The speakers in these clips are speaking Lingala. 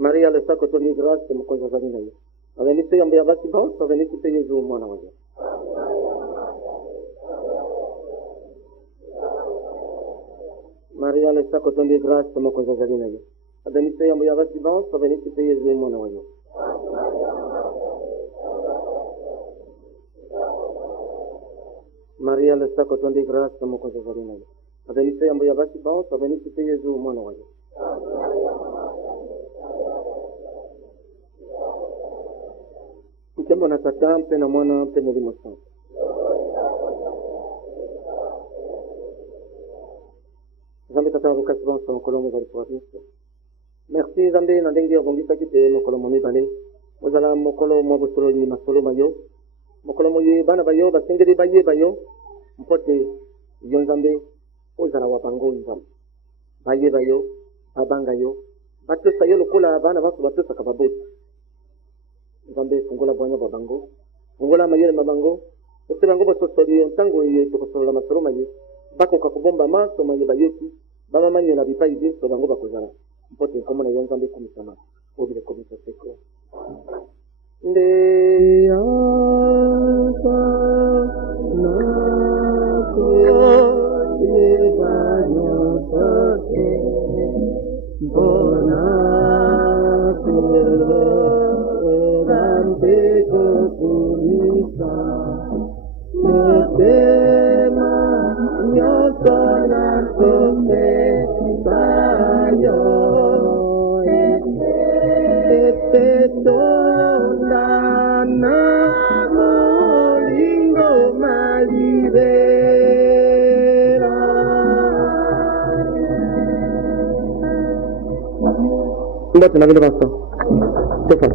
Maria le sacco di grazia ma cosa va bene. Avenite ambia basi bao, avenite te Gesù mwana waje. Maria le sacco di grazia ma cosa va bene. Avenite ambia basi bao, avenite te Gesù mwana waje. Maria le sacco di grazia ma cosa va bene. Avenite ambia basi bao, avenite te Gesù mwana waje. Jambo na tata mpe na mwana mpe na Roho Mtakatifu. Zambe tata wakati bonso mkolongo za Kristo. Merci zambe na ndenge obongisa kite mokolo moni bale. Ozala mokolo mo bosolo ni masolo mayo. Mokolo moye bana bayo basengeri baye bayo. Mpote yo zambe ozala wapango nzambe. Baye bayo, babanga yo. Bato sayo lokola bana baso bato sakababoti. Zambe fungola bwanya babango fungola mayele mabango ese bango basosoli ntango ye tokosolola masolo maye bakoka kubomba maso maye bayoki bama manyo na bipai biso bango bakozala mpote nkomo na yo Nzambe komisama obile komisa seko nde asa na kuyo ile banyo toke bona kuyo Peko kunisa Motema Nyokona Kome Bayo Ete Tonda Na Molingo Malivera Mbote na vile baso Tefa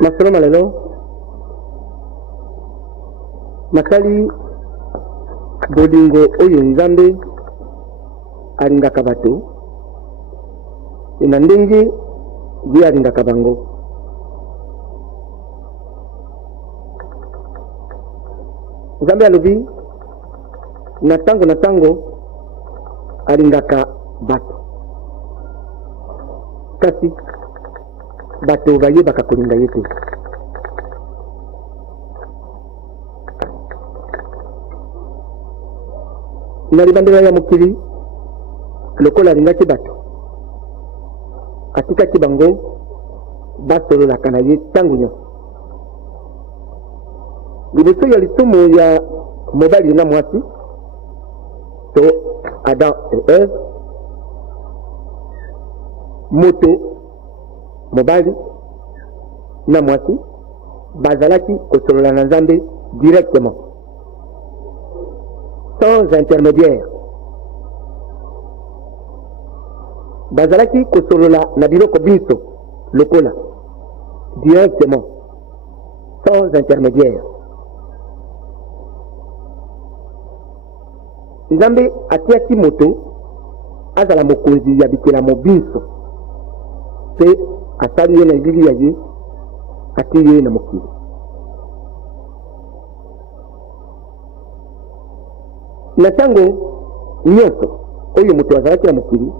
Masolo malelo makali bolingo oyo Nzambe alingaka bato ina ndenge ye alingaka bango Nzambe alobi na tango alingaka bato kasi bato bayebaka kolinga ye te na libandela ya mokili lokola alingaki bato atikaki bango basololaka na ye ntango nyonso liboso ya lisumu ya mobali na mwasi to Adam et Ève moto mobali na mwasi bazalaki kosolola na Nzambe directement sans intermédiaire bazalaki kosolola na biloko biso lokola directement sans intermédiaire nzambe atiaki moto azala mokonzi ya bikela mobiso pe asali ye na elili ya ye ati ye na mokili. Na ntango nyonso oyo moto azalaki na mokili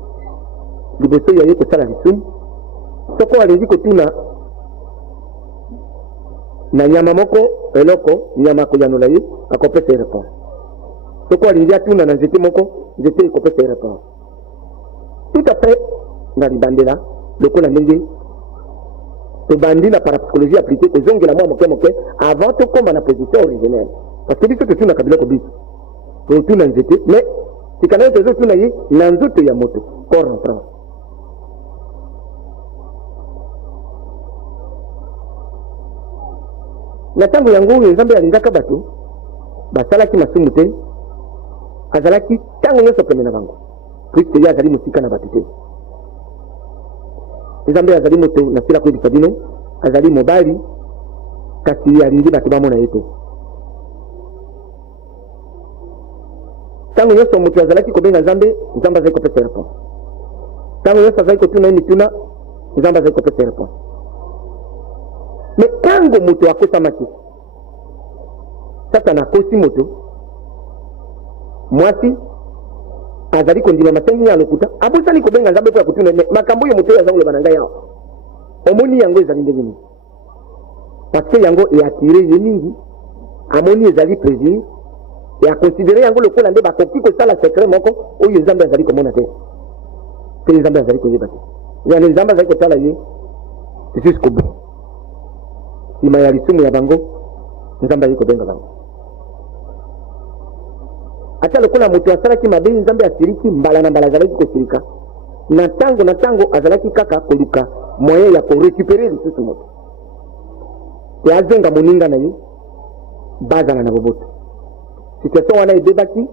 liboso ya ye kosala lisumu, soko alingi kotuna na nyama moko eloko nyama akoyanola ye akopesa réponse. Soko alingi atuna na nzete moko nzete ekopesa réponse. Tout à fait na libandela lokola ndenge tobandi na parapsychologie appliquée kozongela mwa moke moke avant tokomba na position originelle, parce que biso totunaka biloko biso totuna nzete mais tikana tozotuna ye na nzoto ya moto corps en transe. Na ntango yango oyo nzambe alingaka bato basalaki masumu te, azalaki ntango nyonso pene na bango. Kristo ye azali mosika na bato te. Nzambe azali moto na sila koyebisa bino azali mobali kasi alingi bato bamona ye te. Ntango nyonso moto azalaki kobenga nzambe, nzambe azali kopesa réponse. Ntango nyonso azali kotuna ye mituna, nzambe azali kopesa réponse. Mais ntango moto akosamaki, Satana akosi moto, mwasi azali kondima masengi ya lokuta abosani kobenga nzambe po ya kotuna makambo yo moto oyo azangoloba na ngai awa omoni yango ezali ndenge nini, parce que yango eatire ye mingi, amoni ezali plaisir et akonsidere yango lokola nde bakoki kosala secret moko oyo nzambe azali komona te pe nzambe azali koyeba te. Yani nzambe azali kosala ye jusqu'au bout. Sima ya lisumu ya bango nzambe azali kobenga bango. Ata lokola moto asalaki mabe nzambe asiriki mbala na mbala azalaki kosirika na ntango azalaki kaka koluka moyen ya korécupérer lisusu moto pe azenga moninga na ye bazala na boboto. Situation wana ebebaki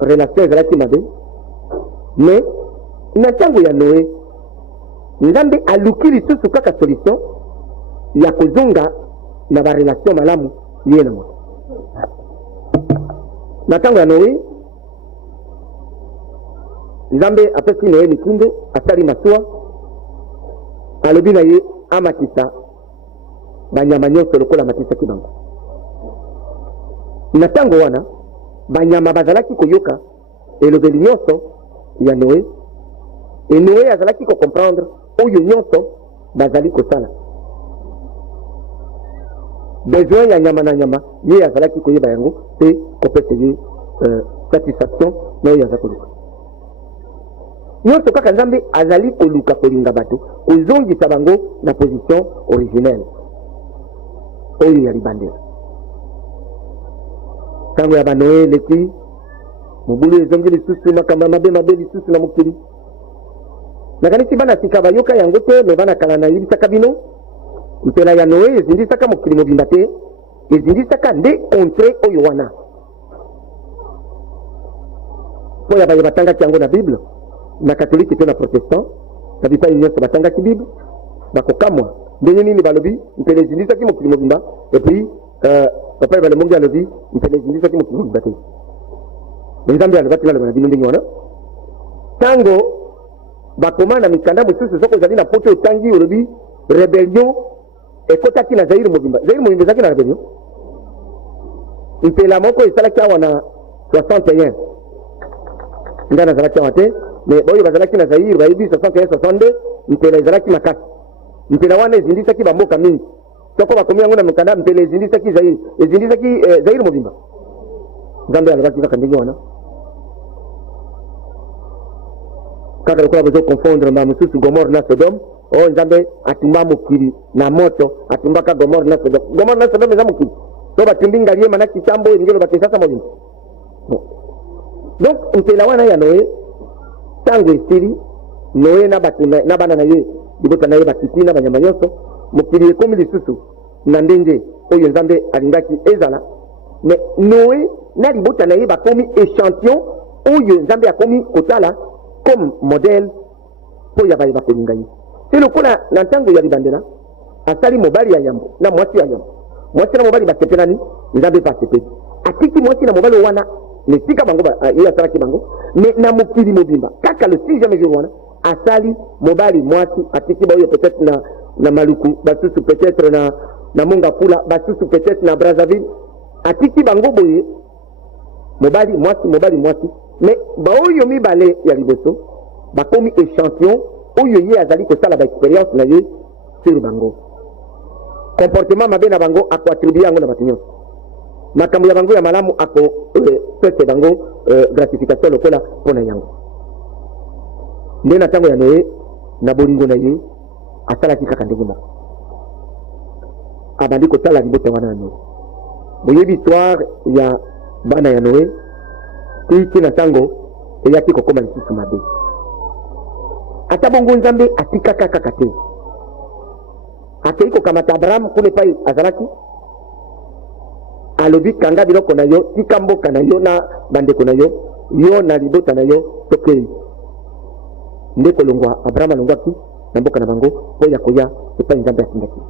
relation ezalaki mabe, mais na ntango ya Noé nzambe aluki lisusu kaka solution ya kozonga na barelation malamu ye na moto. Na ntango ya Noé nzambe apesi Noé mitindo asali masuwa alobi na ye amatisa banyama nyonso lokola matisaki bango. Na ntango wana banyama bazalaki koyoka elobeli nyonso ya Noé e Noé azalaki kocomprendre oyo nyonso bazali kosala. Besoin ya nyama na nyama ye azalaki koyeba yango pe kopesa ye satisfaction na oyo aza koluka. Nyonso kaka nzambe azali koluka kolinga bato kozongisa bango na position originelle oyo ya libandela. Tango ya banoe leki mobulu ezongi lisusu makamba mabe lisusu na mokili. Nakanisi bana sika bayoka yango te me bana kala na yibisaka bino mpela ya Noe ezindisaka mokili mobimba te, ezindisaka nde contre oyo wana. Po ya baye batangaki yango na Bible na katolike te na protestant na bipai nyonso batangaki Bible bakokamwa ndenge nini balobi mpela ezindisaki mokili mobimba et puis papa bale mongi alobi mpela ezindisaki mokili mobimba te. Nzambe alobaki na bino ndenge wana tango bakoma na mikanda mosusu soko ezali na poto otangi olobi rébellion ekotaki na Zaire mobimba. Zaire mobimba ezalaki na rébellion mpela moko esalaki awa na 61 nga nazalaki awa te mais boyo bazalaki na Zaire bayebi 61 62 mpela ezalaki makasi. Mpela wana ezindisaki bamboka mingi soko bakomi yango na mikanda mpela ezindisaki Zaire ezindisaki Zaire mobimba. Nzambe alobaki kaka ndenge wana kaka lokola bozo confondre ma mosusu Gomorre na Sodome. Oh nzambe atumba mokili na moto atumbaka Gomorre na Sodome. Gomorre na Sodome eza mokili so batumbi ngalie mana kitambo ngelo bakesasa mobimba. Donc mpela wana ya Noé tango esili Noé na batu na bana na ye libota na ye bakiti na banyama nyonso mokili ekomi lisusu na ndenge oyo nzambe alingaki ezala. Mais Noé na libota na ye bakomi échantillon oyo nzambe akomi kotala comme modèle po ya baye bakolinga ye. C'est lokola na ntango ya libandela asali mobali ya yambo na mwasi ya yambo. Mwasi na mobali basepelani nzambe pasepeli atiki mwasi na mobali wana ne tika bango iya saraki bango mais na mokili mobimba kaka le 6e jour wana asali mobali mwasi atiki ba peut-être na maluku basusu peut-être na monga pula basusu peut-être na Brazzaville atiki bango boye mobali mwasi mais ba oyo mibale ya liboso bakomi échantillon oyo ye azali kosala ba expérience na ye sur bango comportement mabe na bango akoattribue yango na bato nyonso makambo ya bango ya malamu ako pese bango gratification lokola mpona yango nde na ntango ya Noe na bolingo na ye asalaki kaka ndenge moko abandi kotala libota wana ya Noe boyebi histoire ya bana ya Noe tiki na ntango eyaki kokoma lisusu mabe ata bongo Nzambe atikaka kaka te akei kokamata Abraham kuna epai azalaki alobi kanga biloko na yo tika mboka na yo na bandeko na yo na libota na yo tokei nde kolongwa Abraham alongwaki na mboka na bango mpo ya koya epai Nzambe atindaki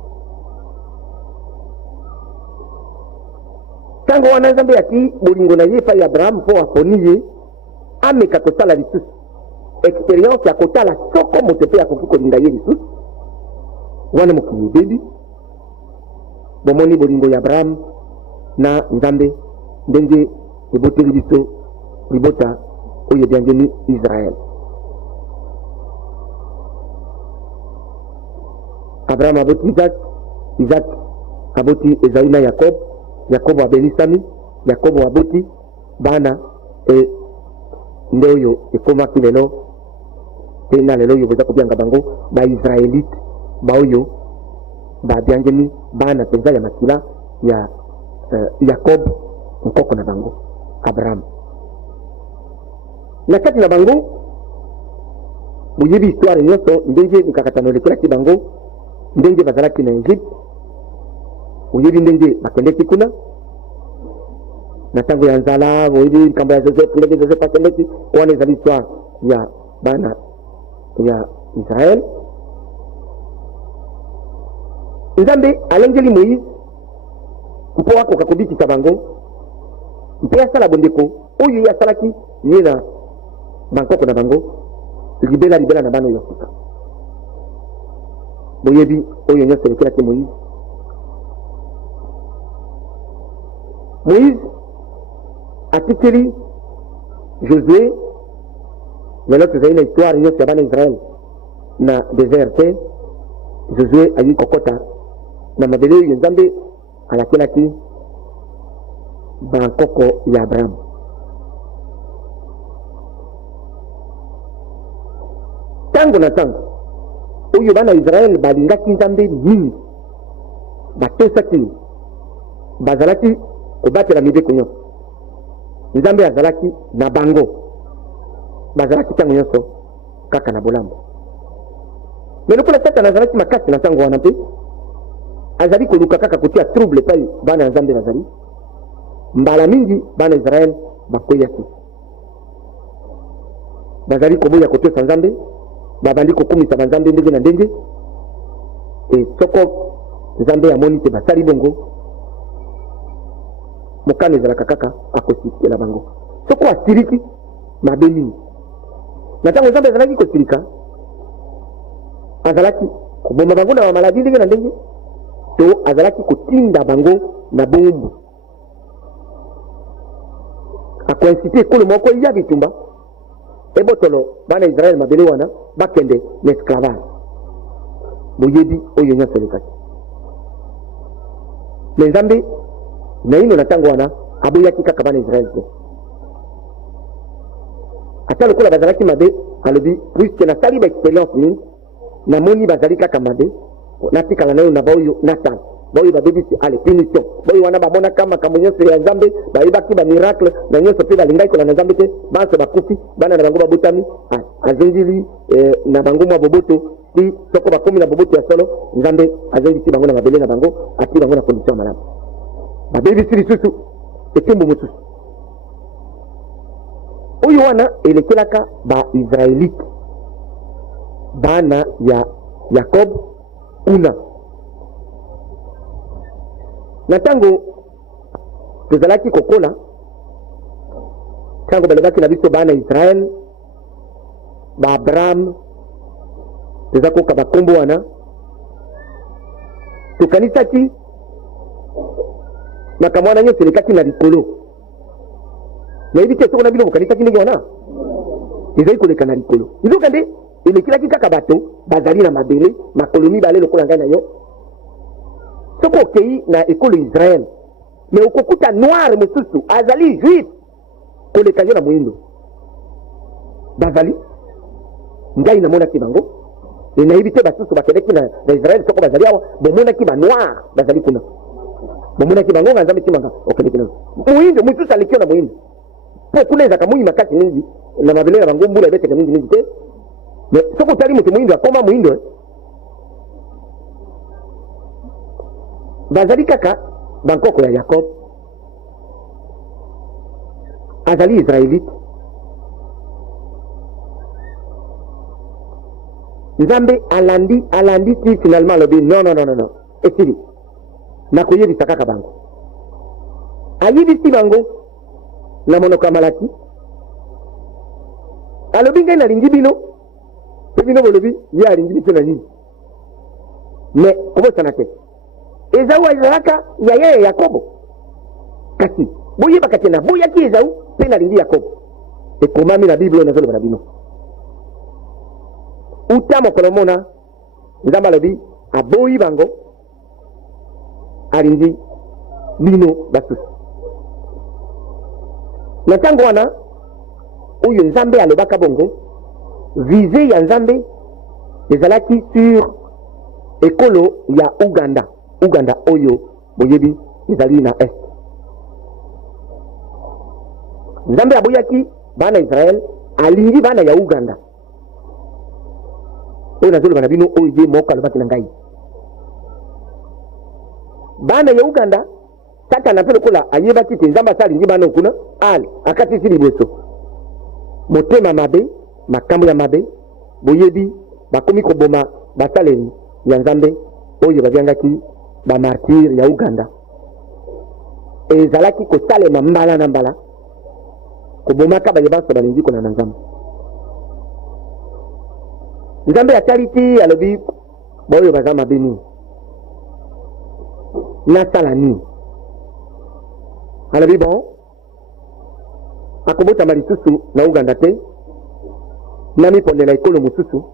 ntango wana Nzambe yaki bolingo na ye epai Abraham mpo aponi ye ameka kosala lisusu expérience ya kotala soko moto mpe akoki kolinga ye lisusu wana mokili ebebi bomoni bolingo ya Abraham na Nzambe ndenge eboteli biso libota oyo ebyangeni Israel. Abraham aboti Isaac aboti Esaü na Yakobo abelisami Yakobo aboti bana nde oyo ekomaki lelo te na lelo oyo boza kobyanga bango baisraélite baoyo babyangeni bana mpenza ya makila ya Yakob nkoko na bango Abraham na kati na bango boyebi histoire nyonso ndenge mikakatano elekelaki bango ndenge bazalaki na Egypte boyebi ndenge bakendeki kuna na ntango ya nzala boyebi likambo ya Joseph ndenge Joseph akendeki wana ezali histoire ya bana ya Israel. Nzambe alengeli Moïse mpo akoka kobikisa bango mpe asala bondeko oyo ye asalaki ye na bankoko na bango libela na bana oyo sika boyebi oyo nyonso elekelaki Moïse atikeli Josué lelo tozali na histoire nyonso ya bana Israel na désert te Josué ayi kokota na mabele oyo Nzambe alakelaki bankoko ya Abraham. Tango na tango oyo bana Israel balingaki Nzambe mingi batosaki bazalaki kobatela mibeko nyonso Nzambe azalaki na bango bazalaki tango nyonso kaka na bolambo mais lokola Satana azalaki makasi na tango wana mpe azali koluka kaka kotia trouble pai bana Nzambe bazali mbala mingi bana Israel bakoyaki bazali koboya kotosa Nzambe babandi kokumisa banzambe ndenge na ndenge soko Nzambe amoni te basali bongo mokano ezalaka kaka akosikela bango soko asiriki mabe mingi na ntango Nzambe azalaki kosirika azalaki koboma bango na maladi ndenge na ndenge to azalaki kotinda bango na bombu akoincite ekolo moko ya bitumba ebotolo bana Israel mabele wana bakende na esclavage boyebi oyo nyonso elekaki me Nzambe na ino na ntango wana aboyaki kaka bana Israel te ata lokola bazalaki mabe alobi puisque nasali baexpérience mingi namoni bazali kaka mabe natikala nayo na baoyo natala baoyo babebisi ale punition baoyo wana bamonaka makambo nyonso ya Nzambe bayebaki bamiracle na nyonso mpe balingaki kola na Nzambe te banso bakufi bana na bango babotami azengili na bango mwa boboto ti soko bakomi na boboto ya solo Nzambe azengisi bango na mabele na bango ati bango na condition malamu babebisi lisusu etumbu mosusu oyo wana elekelaka baisraélite bana ya Yakob una na ntango tozalaki kokola tango balobaki na biso bana Israel ba Abraham eza koka bakombo wana tokanisaki makambo wana nyonso elekaki na likolo nayebi te soko na bino bokanisaki ndenge wana ezali koleka na likolo izoka nde elekilaki kaka bato bazali na mabele makolo mibale lokola ngai na yo soko okei na ekolo Israel me okokuta noir mosusu azali juif koleka yo na moyindo bazali ngai namonaki bango nayebi te basusu bakendeki na Israel soko bazali awa bomonaki banoir bazali kuna bomonaki bango nga nzambe timanga okendeki na moyindo mosusu aleki yo na moyindo po kuna ezaka moyi makasi mingi na mabele na bango mbula ebeteka mingi te me soko otali moto moyindo akoma moyindo bazali kaka bankoko ya Jacob azali Israélite nzambe alandi ti finalement lobi non esili nakoyebisa kaka bango ayebisi bango na monoko ya Malaki alobi ngai nalingi bino mpe bino bolobi ye alingi biso na nini me kobosana te Esawu azalaka yaya ya Yakobo kasi boyebaka te naboyaki Esawu mpe nalingi Yakobo ekomami na Bible nazoloba na bino uta mokolo mona nzambe alobi aboyi bango alingi bino basusu na ntango wana oyo nzambe alobaka bongo vize ya nzambe ezalaki sur ekolo ya Uganda oyo boyebi ezali na est nzambe aboyaki bana Israel alingi bana ya Uganda oyo nazoloba na bino oyo ye moko alobaki na ngai bana ya Uganda tata na mpe lokola ayebaki te nzambe asa alingi bana okuna ale akatisi liboso motema mabe makambo ya mabe boyebi bakomi koboma basaleli ya nzambe oyo babiangaki bamartire ya Uganda ezalaki kosalema mbala na mbala kobomaka baye banso balingi kona na nzambe atali ti alobi boyo baza mabe nini nasala nini alobi bon akobotama lisusu na Uganda te namipondela ekolo mosusu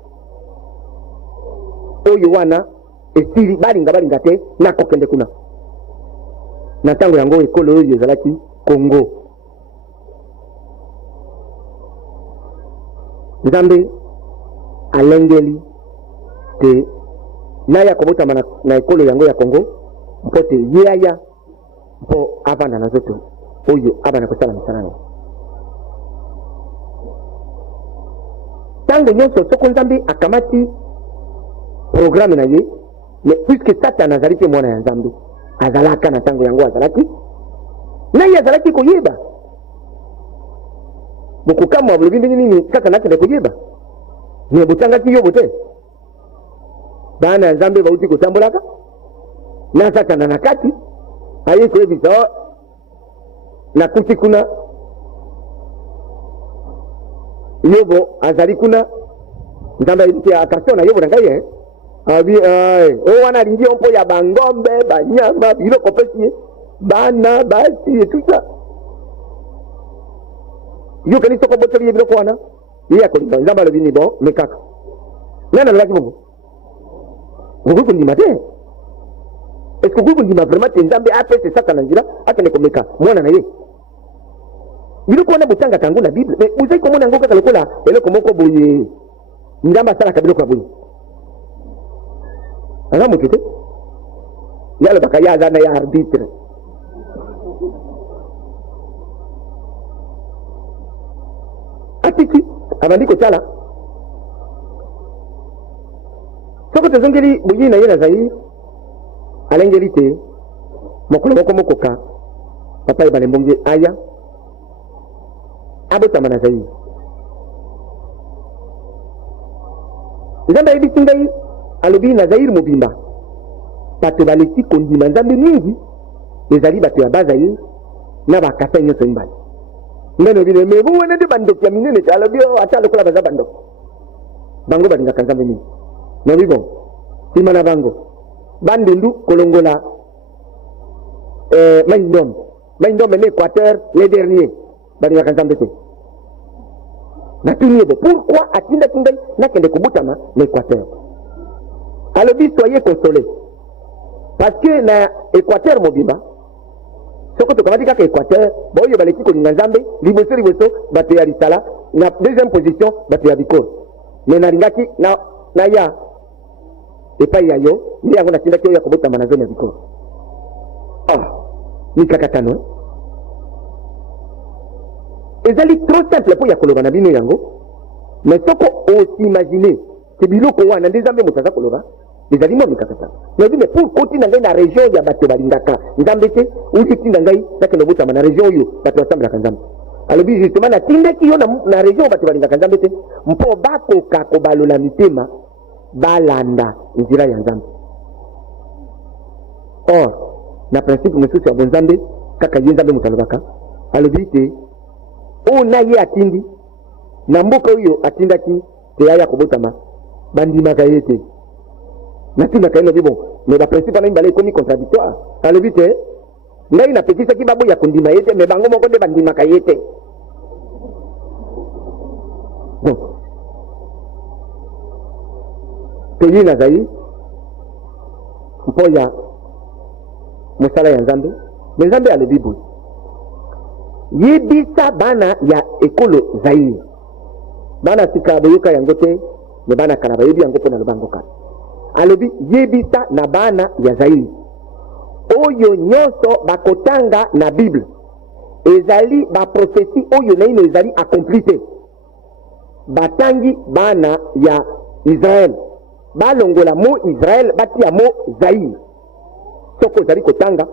oyo wana esili balinga te nakokende kuna na ntango yango ekolo oyo ezalaki Congo nzambe alengeli te naya kobotama na ekolo yango ya Congo mpo te ye aya mpo avanda na nzoto oyo abana kosala misala na ntango nyonso soko nzambe akamati programme na ye mais puisque Satan azali te mwana ya nzambe azalaka na ntango yango azalaki naye azalaki koyeba bokokamwa bolobi ndenge nini kaka nakende koyeba me botangaki yobo te bana ya nzambe bauti kotambolaka na Satana na kati aye koyebisa nakuti kuna yobo azali kuna nzambe ayebisi attention na yobo na ngai abi o wana alingi mpo ya bangombe banyama biloko pesi bana basi et tout ça yo kali soko botoli ye biloko wana ye akolinga nzambe alobi ni bon me kaka nana alobaki bongo okoki kondima te est-ce que okoki kondima vraiment te nzambe apese Satan na nzela akende komeka mwana na ye biloko wana botangaka yango na Bible mais bozali komona yango kaka lokola eloko moko boye nzambe asalaka biloko ya boye aza moto te ye alobaka ye aza na ye arbitre atiki abandi kotala soko tozongeli boyei na ye na Zaire alengeli te mokolo moko mokoka papa ye balembongi aya abotama na Zaire nzambe ayebisi ngai alobi na Zaire mobimba bato baleki kondima nzambe mingi ezali bato ya Bazaire na bakasa nyonso mibale ngano bine me bu wona de bando ya minene tala bio atalo kula baza bando bango balinga kanzambe ni no bibo simana bango bandindu kolongola Maindom en Équateur les derniers balinga kanzambe te na tuniebo pourquoi atinda tingai na kende kubutama l'Équateur alobi soyez consolés parce que na Équateur mobimba soko to kamati kaka Équateur boyo baleki ko nzambe liboso bato ya Lisala na deuxième position bato ya Bikoro mais na lingaki na ya epai ya yo ndi yango natinda ki ya kobota na zone ya Bikoro ni kakatano ezali trop simple pour ya koloba na bino yango mais soko imaginer que biloko wana ndezambe mutaza koloba ezali mo mikakatano mais pour continuer ngai na région ya bato balingaka nzambe te uli tinda ngai nakende botama na région oyo bato basambelaka nzambe alobi justement natindaki yo na région bato balingaka nzambe te mpo bakoka kobalola mitema balanda nzira ya nzambe or na principe mosusu ya bonzambe kaka ye nzambe mutalobaka alobi te ona ye atindi na mboka oyo atindaki te aya kobotama bandimaka ye te natindaka ye lobi bon mais baprincipe na mbala ekomi contradictoire alobi te ngai napekisaki baboya kondima ye te mais bango moko nde bandimaka ye te bon toyi nazali mpo ya mosala ya nzambe me nzambe alobi boye yebisa bana ya ekolo Zaire bana sika boyoka yango te me bana kala bayebi yango mpo na lobango kala alobi yebisa na bana ya Zaire oyo nyonso bakotanga na Bible ezali baprofesi oyo naino ezali accompli te batangi bana ya Israel balongola mo Israel batia mo Zaire soko ezali kotanga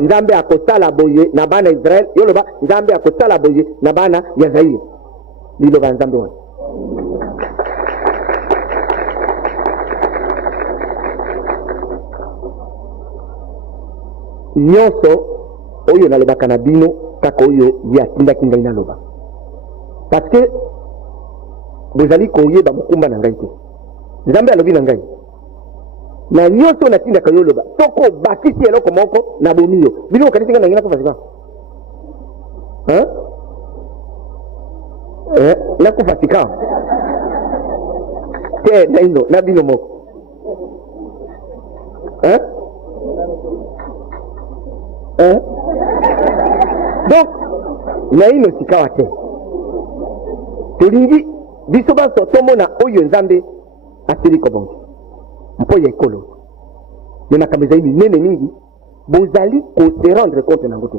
nzambe akosala boye na bana Israel yoloba nzambe akosala boye na bana ya Zaire liloba nzambe wana nyonso oyo nalobaka na bino kaka oyo ye atindaki ngai naloba parce que bozali koyeba mokumba na ngai te nzambe alobi na ngai na nyonso natindaka yo loba soko bakisi eloko moko na bomiyo bino okanisi ngai na ngai nakufasika nakufasika te naino na bino moko donc naino sikawa te tolingi biso banso tomona oyo nzambe asili kobongi mpo ya ekolo me makambo ezali minene mingi bozali se rendre compte nango te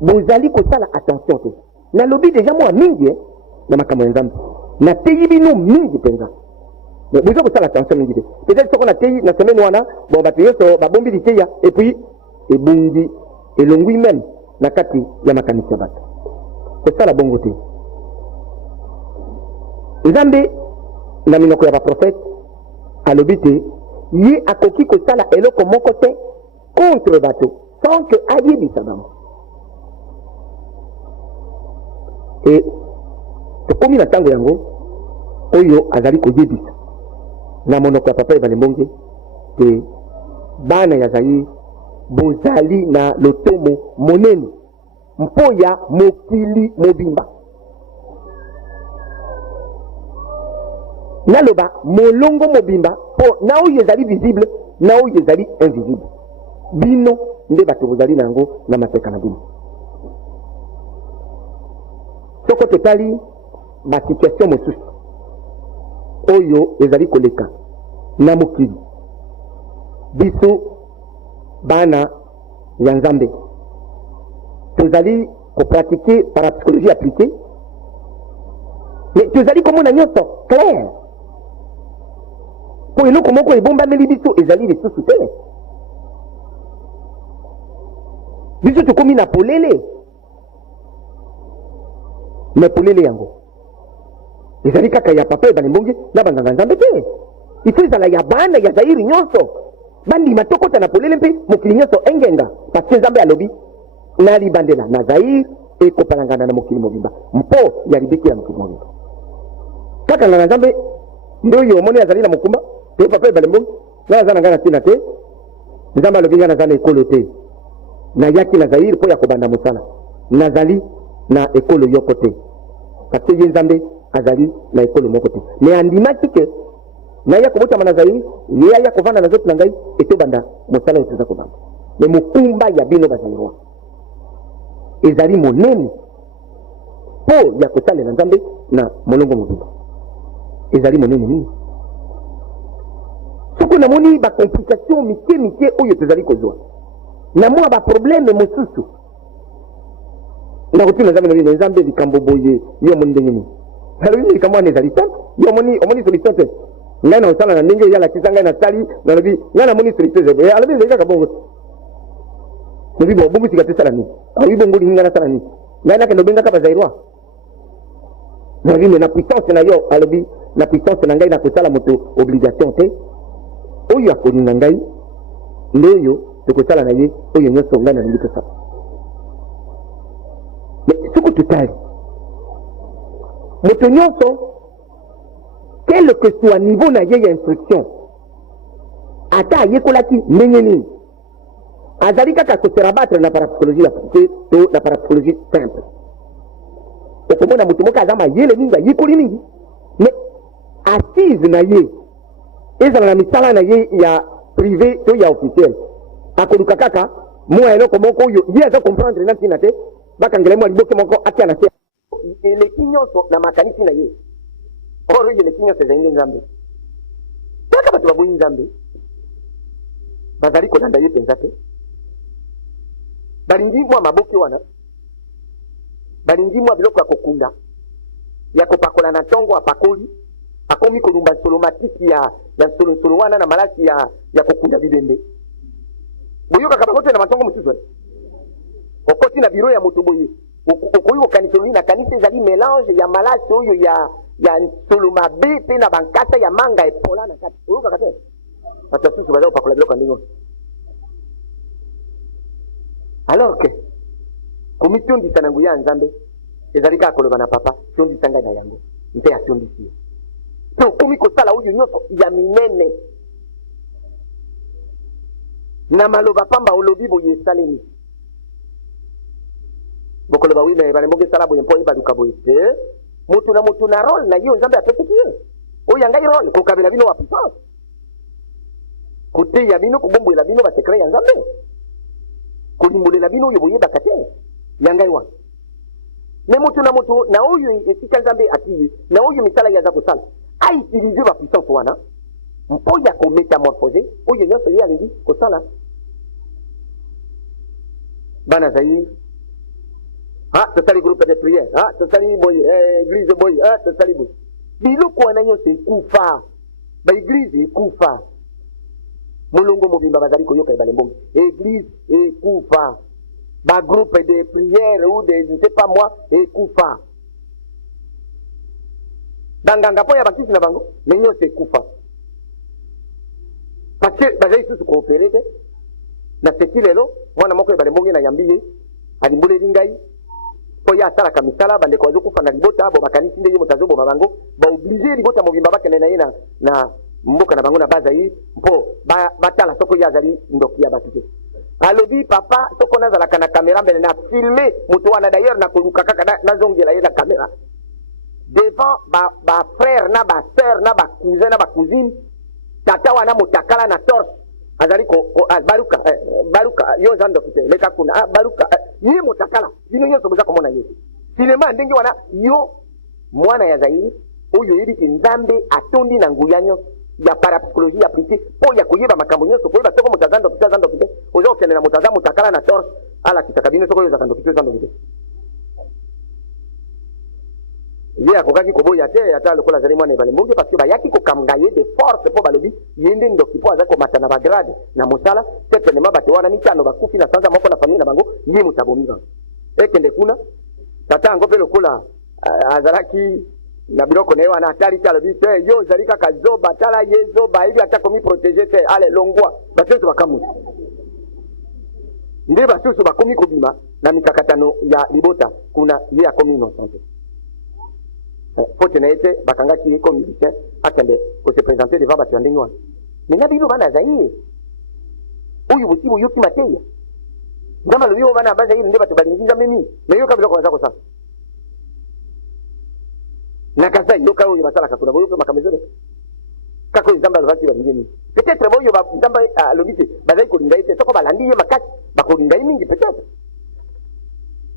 bozali kosala attention te nalobi deja mwa mingi na makambo ya nzambe nateyi bino mingi mpenza boza kosala attention mingi te peut-être soko nateyi na semaine wana bon bato nyonso babombi liteya et puis ebungi elongwi même na kati ya makanisi ya bato kosala bongo te nzambe na minoko ya baprofete alobi te ye akoki kosala eloko moko te contre bato sans que ayebisa bango e tokomi na ntango yango oyo azali koyebisa na monoko ya papa ebale mbonge te bana ya Zaire bozali na lotomo monene mpo ya mokili mobimba naloba molongo mobimba po na oyo ezali visible na oyo ezali invisible bino nde bato bozali nango na mapeka na bino soko totali basituation mosusu oyo ezali koleka na mokili biso bana ya nzambe tozali kopratike parapsychologie appliquée mais tozali komona nyonso clair po eloko moko ebombameli biso ezali lisusu te biso tokomi na polele me polele yango ezali kaka ya papa ebale mbonge na banganga nzambe te ifo ezala ya bana ya Zaire nyonso bandima tokota na polele mpe mokili nyonso engenga parce que nzambe alobi na libandela na Zaire eko palangana na mokili mobimba mpo yaribiki ya mokili mobimba kaka na nzambe ndio yo moni azali na mokumba te papa balembo na zana ngana tina te nzamba lo bingana zana ekolo te na yaki na Zaire po ya kobanda musala nazali na ekolo yoko te parce que nzambe azali na ekolo moko te mais andimaki ke na ya kobota na Zaire ya ya kovanda na zote na ngai etobanda musala otuza kobanda mais mokumba ya bino bazairwa ezali monene po ya kosalela nzambe na molongo mobimba ezali monene nini soko namoni ba complication mike oyo tozali kozwa na mwa ba problème mosusu ndakotina nzambe na nzambe likambo boye yo mondenge ni alors ni kama nezali tan yo omoni solution te ngai na osala na ndenge ya la kisanga na sali na lobi ngana moni solution ze alabi zeka kabongo Nabi bongo sika tesala ni awi bongo linga na sala ni ngai na ke nobenga ka bazairwa nabi na puissance na yo alabi na puissance na ngai na kosala moto obligation te oyo akolinga ngai ndoyo tukosala na ye oyo nyoso ngai na ndiko sa mais suku tutali moto nyoso quel que soit niveau na ye ya instruction ata yekolaki ndenge nini azali kaka koserabattre na parapsychologie la parapsychologie simple okomona moto moko aza mayele mingi ayekoli mingi mais assise na ye ezala na misala na ye ya privé to ya officiel akoluka kaka mwa eloko moko oyo ye aza comprendre na ntina te bakangela mwa liboke moko atia na se eleki nyonso na makanisi na ye oro eleki nyonso ezali nzambe kaka bato baboyi nzambe bazali kolanda ye mpenza te balingi mwa maboke wana balingi mwa biloko ya kokunda ya kopakola na ntongo apakoli akomi kolumba solomatiki ya solo wana na malasi ya kokunda bibembe boyoka bango te na matongo mosusu okoti na biro ya moto boye okoyi kokanisoli na kanisa ezali mélange ya malasi oyo ya solo mabe pe na bankasa ya manga epola na kati oyokaka te bato susu baza kopakola biloko ya ndenge alors que komi tondisa na nguya ya nzambe ezali kaka koloba na papa tondisa ngai na yango mpe atondisi ye mpe okomi kosala oyo nyonso ya minene na maloba pamba olobi boye esalemi bokoloba wi me balemboki esala boye mpo ebaluka boye te motu na role na ye nzambe apesaki ye oyo ya ngai role kokabela bino wa puissance koteya bino kobombolela bino basekret ya nzambe kolimbolela bino oyo boyebaka te ya ngai wana me motu na oyo esika nzambe atiye na oyo misala ye aza kosala autilize bapuissance wana mpo ya kometamorphose oyo nyonso ye alingi kosala bana Zaire tosali groupe de prière tosali boye église boye tosali boye biloko wana nyonso ekufa baeglise ekufa molongo mobimba bazali koyoka ebalembongi église ekufa bagroupe de prière ou de je ne sais pas moi ekufa banganga mpo ya bakisi na bango me nyonso ekufa parce que bazali susu koopere te na seki lelo mwana moko ebalembongi na yambi ye alimbuleli ngai po ya asalaka misala bandeko bazokufa na libota bo bakanisi nde ye moto azoboma bango baoblige libota mobimba bakende na ye na mboka na bango na Zaire mpo batala soko ye azali ndoki ya bato te alobi papa soko nazalaka na kamera mbele na filme moto wana d'ailleurs nakoluka kaka nazongela ye na kamera devant ba frère na ba sœur na ba cousin na ba cousine tata wana motakala na torche azali baluka yo zando kite leka kuna baluka ni motakala bino nyonso boza komona ye sinema ndenge wana yo mwana ya Zaire oyo yebi nzambe atondi na nguya nyonso ya parapsychologie appliquée po ya koyeba makambo nyonso koyeba soko mutazando kite ozo okende na mutaza motakala na torche ala kitaka bino soko yo zando kite ye akokaki koboya te ata lokola azali mwana ebalembongi parce que bayaki kokamga ye de force po balobi ye nde ndoki po azali komata na bagrade na mosala certainement bato wana mitano bakufi na sanza moko na famille na bango ye moto abomi bango ekende kuna tata yango mpe lokola azalaki na biloko na ye wana atali te alobi te yo ozali kaka zoba tala ye zoba ayebi ata komi protege te ale longwa basusu bakamusi nde basusu bakomi kobima na mikakatano ya libota kuna ye ya komino santé pote na ete bakanga ki ko musicien akende ko se présenter devant batu ndengwa ninga bilo bana zaire uyu busibu yuki mateya ngama lobyo bana baza ile nde batu balingiza mimi meyo kabila kwa zako sasa na kaza yoka uyu basala kakuna boyo makamezele kako nzamba lobati ba ngeni peut-être boyo ba nzamba lobite bazai ko linga ete soko balandiye makati bako linga mingi peut-être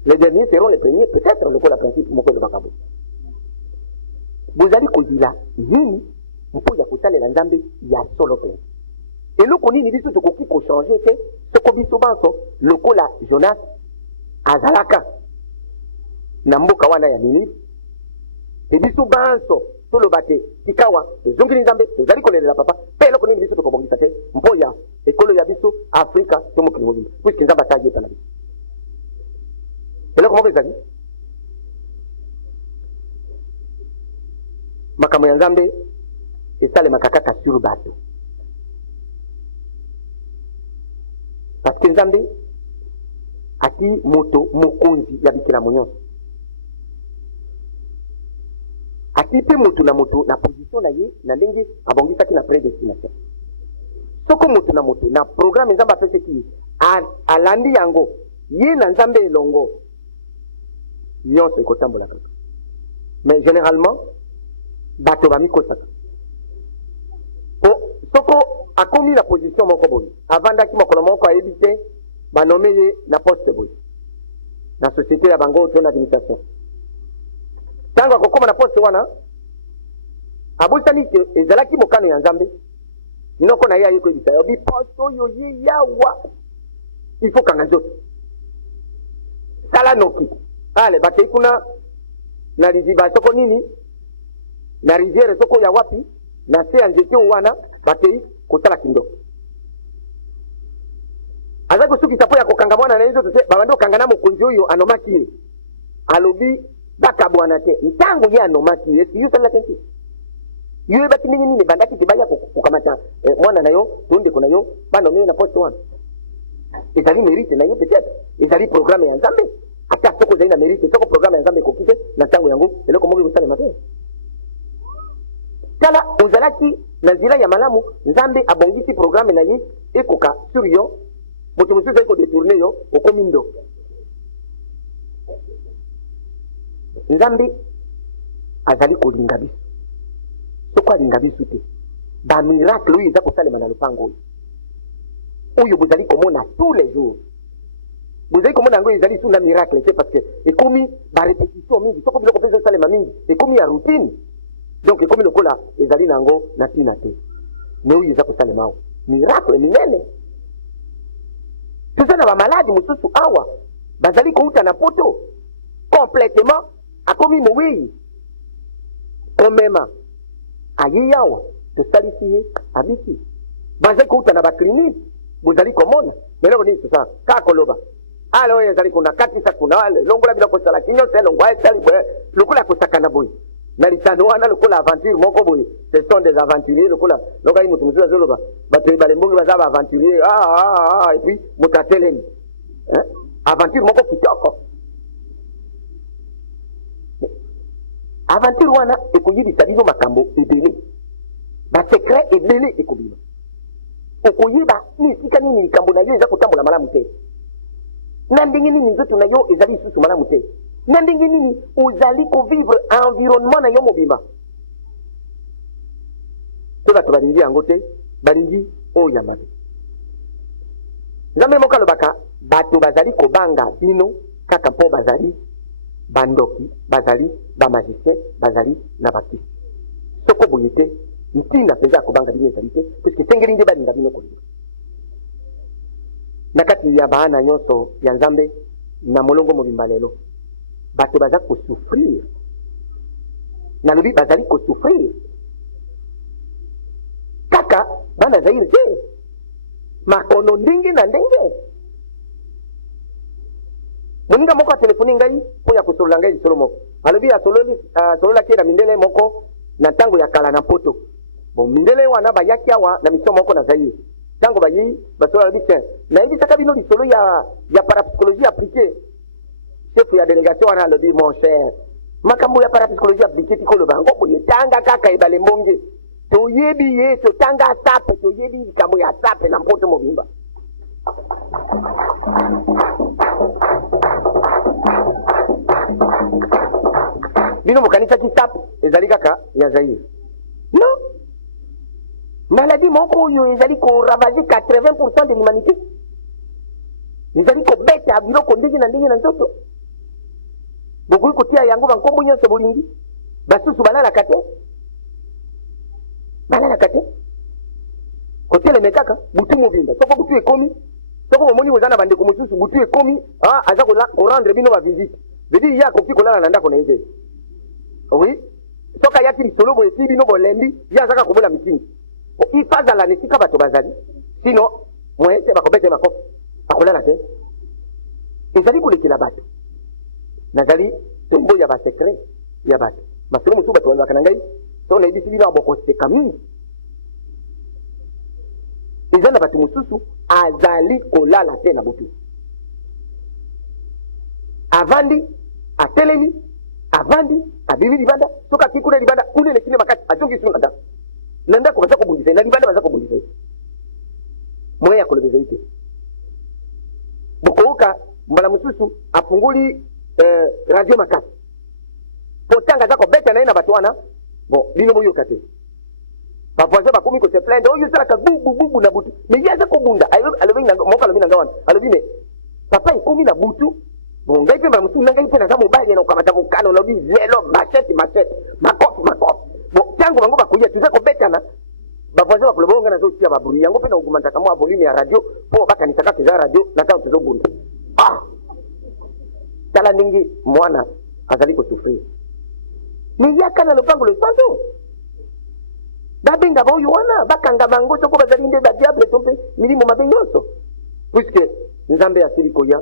les derniers seront les premiers peut-être le la principe moko de bakabo bozali kozila nini mpo ya kosalela nzambe ya solo pe eloko nini biso tokoki kochange te soko biso banso lokola Jonas azalaka na mboka wana ya Ninive e biso banso toloba te tikawa ezongeli nzambe tozali kolelela papa mpe eloko nini biso tokobongisa te mpo ya ekolo ya biso Afrika to mokili mobimba puisque nzambe atagi etala biso eloko moko ezali makambo ya nzambe esalemaka kaka sur bato parce que nzambe ati moto mokonzi ya bikelamu nyonso ati mpe moto na position na ye na ndenge abongisaki na prédestination soko moto na programme nzambe apesaki alandi yango ye na nzambe elongo nyonso ekotambola kaka mais généralement bato bamikosaka soko akomi na position moko boye avandaki mokolo moko ayebi te banome ye na poste boye na société ya bango to na administration ntango akokoma na poste wana abosani te ezalaki mokano ya nzambe noko na ye aye koyebisa yo biposte oyo ye yawa ifo kanga nzoto sala noki ale bakei kuna na liziba soko nini na rivière soko ya wapi na se ya nzete wana bakei kotala kindo azako suki tapo ya kokanga mwana na nzoto te babando kangana mokonzi oyo anomaki ye alobi bakabwana te ntango ye anomaki ye siyo sala tenti yo baki nini bandaki te baya kokamata mwana na yo tonde kuna yo banome na poste wana ezali mérite na ye peut-être ezali programme ya nzambe ata soko zali na mérite soko programme ya nzambe kokite na ntango yango eloko moko esalema te tala ozalaki na nzela ya malamu nzambe abongisi programme na ye ekoka sur yo moto mosusu eko détourne yo okomi ndo nzambe azali kolinga biso soko alinga biso te bamiracle oyo eza kosalema na lopango oyo bozali komona tous les jours bozali komona yango ezali suna miracle te parce que ekomi barépétition mingi soko biloko mpe ezosalema mingi ekomi ya routine donc ekomi lokola ezali nango na ntina te me oyo eza kosalema awa miracle minene toza na bamaladi mosusu awa bazali kouta na poto complètement akomi mowei omema aye awa tosalisi ye abiki bazali kouta na baklinike bozali komona meloko nini tosala kaka koloba ale oyo ezali kuna katisa kuna longola biloko osala kinyonso elongwa etali boye lokola kosakana boye na litano wana lokola aventure moko boye ce sont des aventuriers lokola lokai moto mosusu azoloba bato balembongi baza baaventurier et puis moto atelemi aventure moko kitoko aventure wana ekoyebisa bino makambo ebele basekret ebele ekobima okoyeba ni esika nini likambo na yo eza kotambola malamu te na ndenge nini nzoto na yo ezali lisusu malamu te na ndenge nini ozali kovivre environnement na yo mobima te bato balingi yango te balingi oyo ya mabe nzambe moko alobaka bato bazali kobanga bino kaka mpo bazali bandoki bazali bamagicien bazali na bakristo soko boye te ntina mpenza ya kobanga bino ezali te puisque esengeli nde balinga bino kolinga na kati ya baana nyonso ya nzambe na molongo mobimba lelo bato baza kosouffrir nalobi bazali kosouffrir kaka bana zaire te makono ndenge na ndenge moninga moko atelefoni ngai mpo ya kosolola ngai lisolo moko alobi asololaki na mindele moko na ntango ya kala na poto bon mindele wana bayaki awa na mission moko na zaire ntango bayi basolo alobi tiens nayebisaka bino lisolo ya parapsychologie appliquée chef ya délégation wana alobi mon cher makambo ya parapsychologie appliquée tikolo bango boye tanga kaka ebale mbonge toyebi ye totanga sape toyebi likambo ya sape na mpoto mobimba bino mokanisa ki sape ezali kaka ya Zaïre non maladie moko oyo ezali koravager 80% de l'humanité ezali kobeta biloko ndenge na ndenge na nzoto bokoki kotia yango bankombo nyonso bolingi basusu balalaka te koteleme kaka butu mobimba soko butu ekomi soko bomoni boza na bandeko mosusu butu ekomi aza korendre bino bavisite vedi ye akoki kolala na ndako na ye te oui soki ayaki lisolo boye esi bino bolembi ye azaka kobola mitini ifazala na esika bato bazali sino moyese bakobete makofi akolala te ezali kolekela bato nazali tombo ya basekret ya bato masolo mosusu bato balobaka na ngai so nayebisi bino abokoseka mingi eza na bato mosusu azali kolala te na butu avandi atelemi avandi abimi libanda soki akei kuna libanda kuna elekile makasi azongi su na ndako baza kobundisa na libanda baza kobundisa ye moye ya kolobeza ye te bokoyoka mbala mosusu afungoli radio makasi potanga aza kobeta na ye na bato wana bon bino boyoka te bavoisin bakomi kose plainte oyo esalaka bubu na butu me ye aza kobunda moko alobi na nga wana alobi me papa ekomi na butu bon ngai mpe mbala mosusu na ngai mpe naza mobali na okamata mokano alobi zelo machete makofi bon ntango bango bakoya tuza kobetana bavoisin bakoloba onga nazotia babruit yango mpe na okumantaka mwa volume ya radio mpo bakanisaka eza radio na ntango tozobunda tala ndenge mwana azali kosufrir me yaka na lopango losanso babenga baoyo wana bakanga bango soko bazali nde badiable to mpe milimo mabe nyonso puisque nzambe asili koya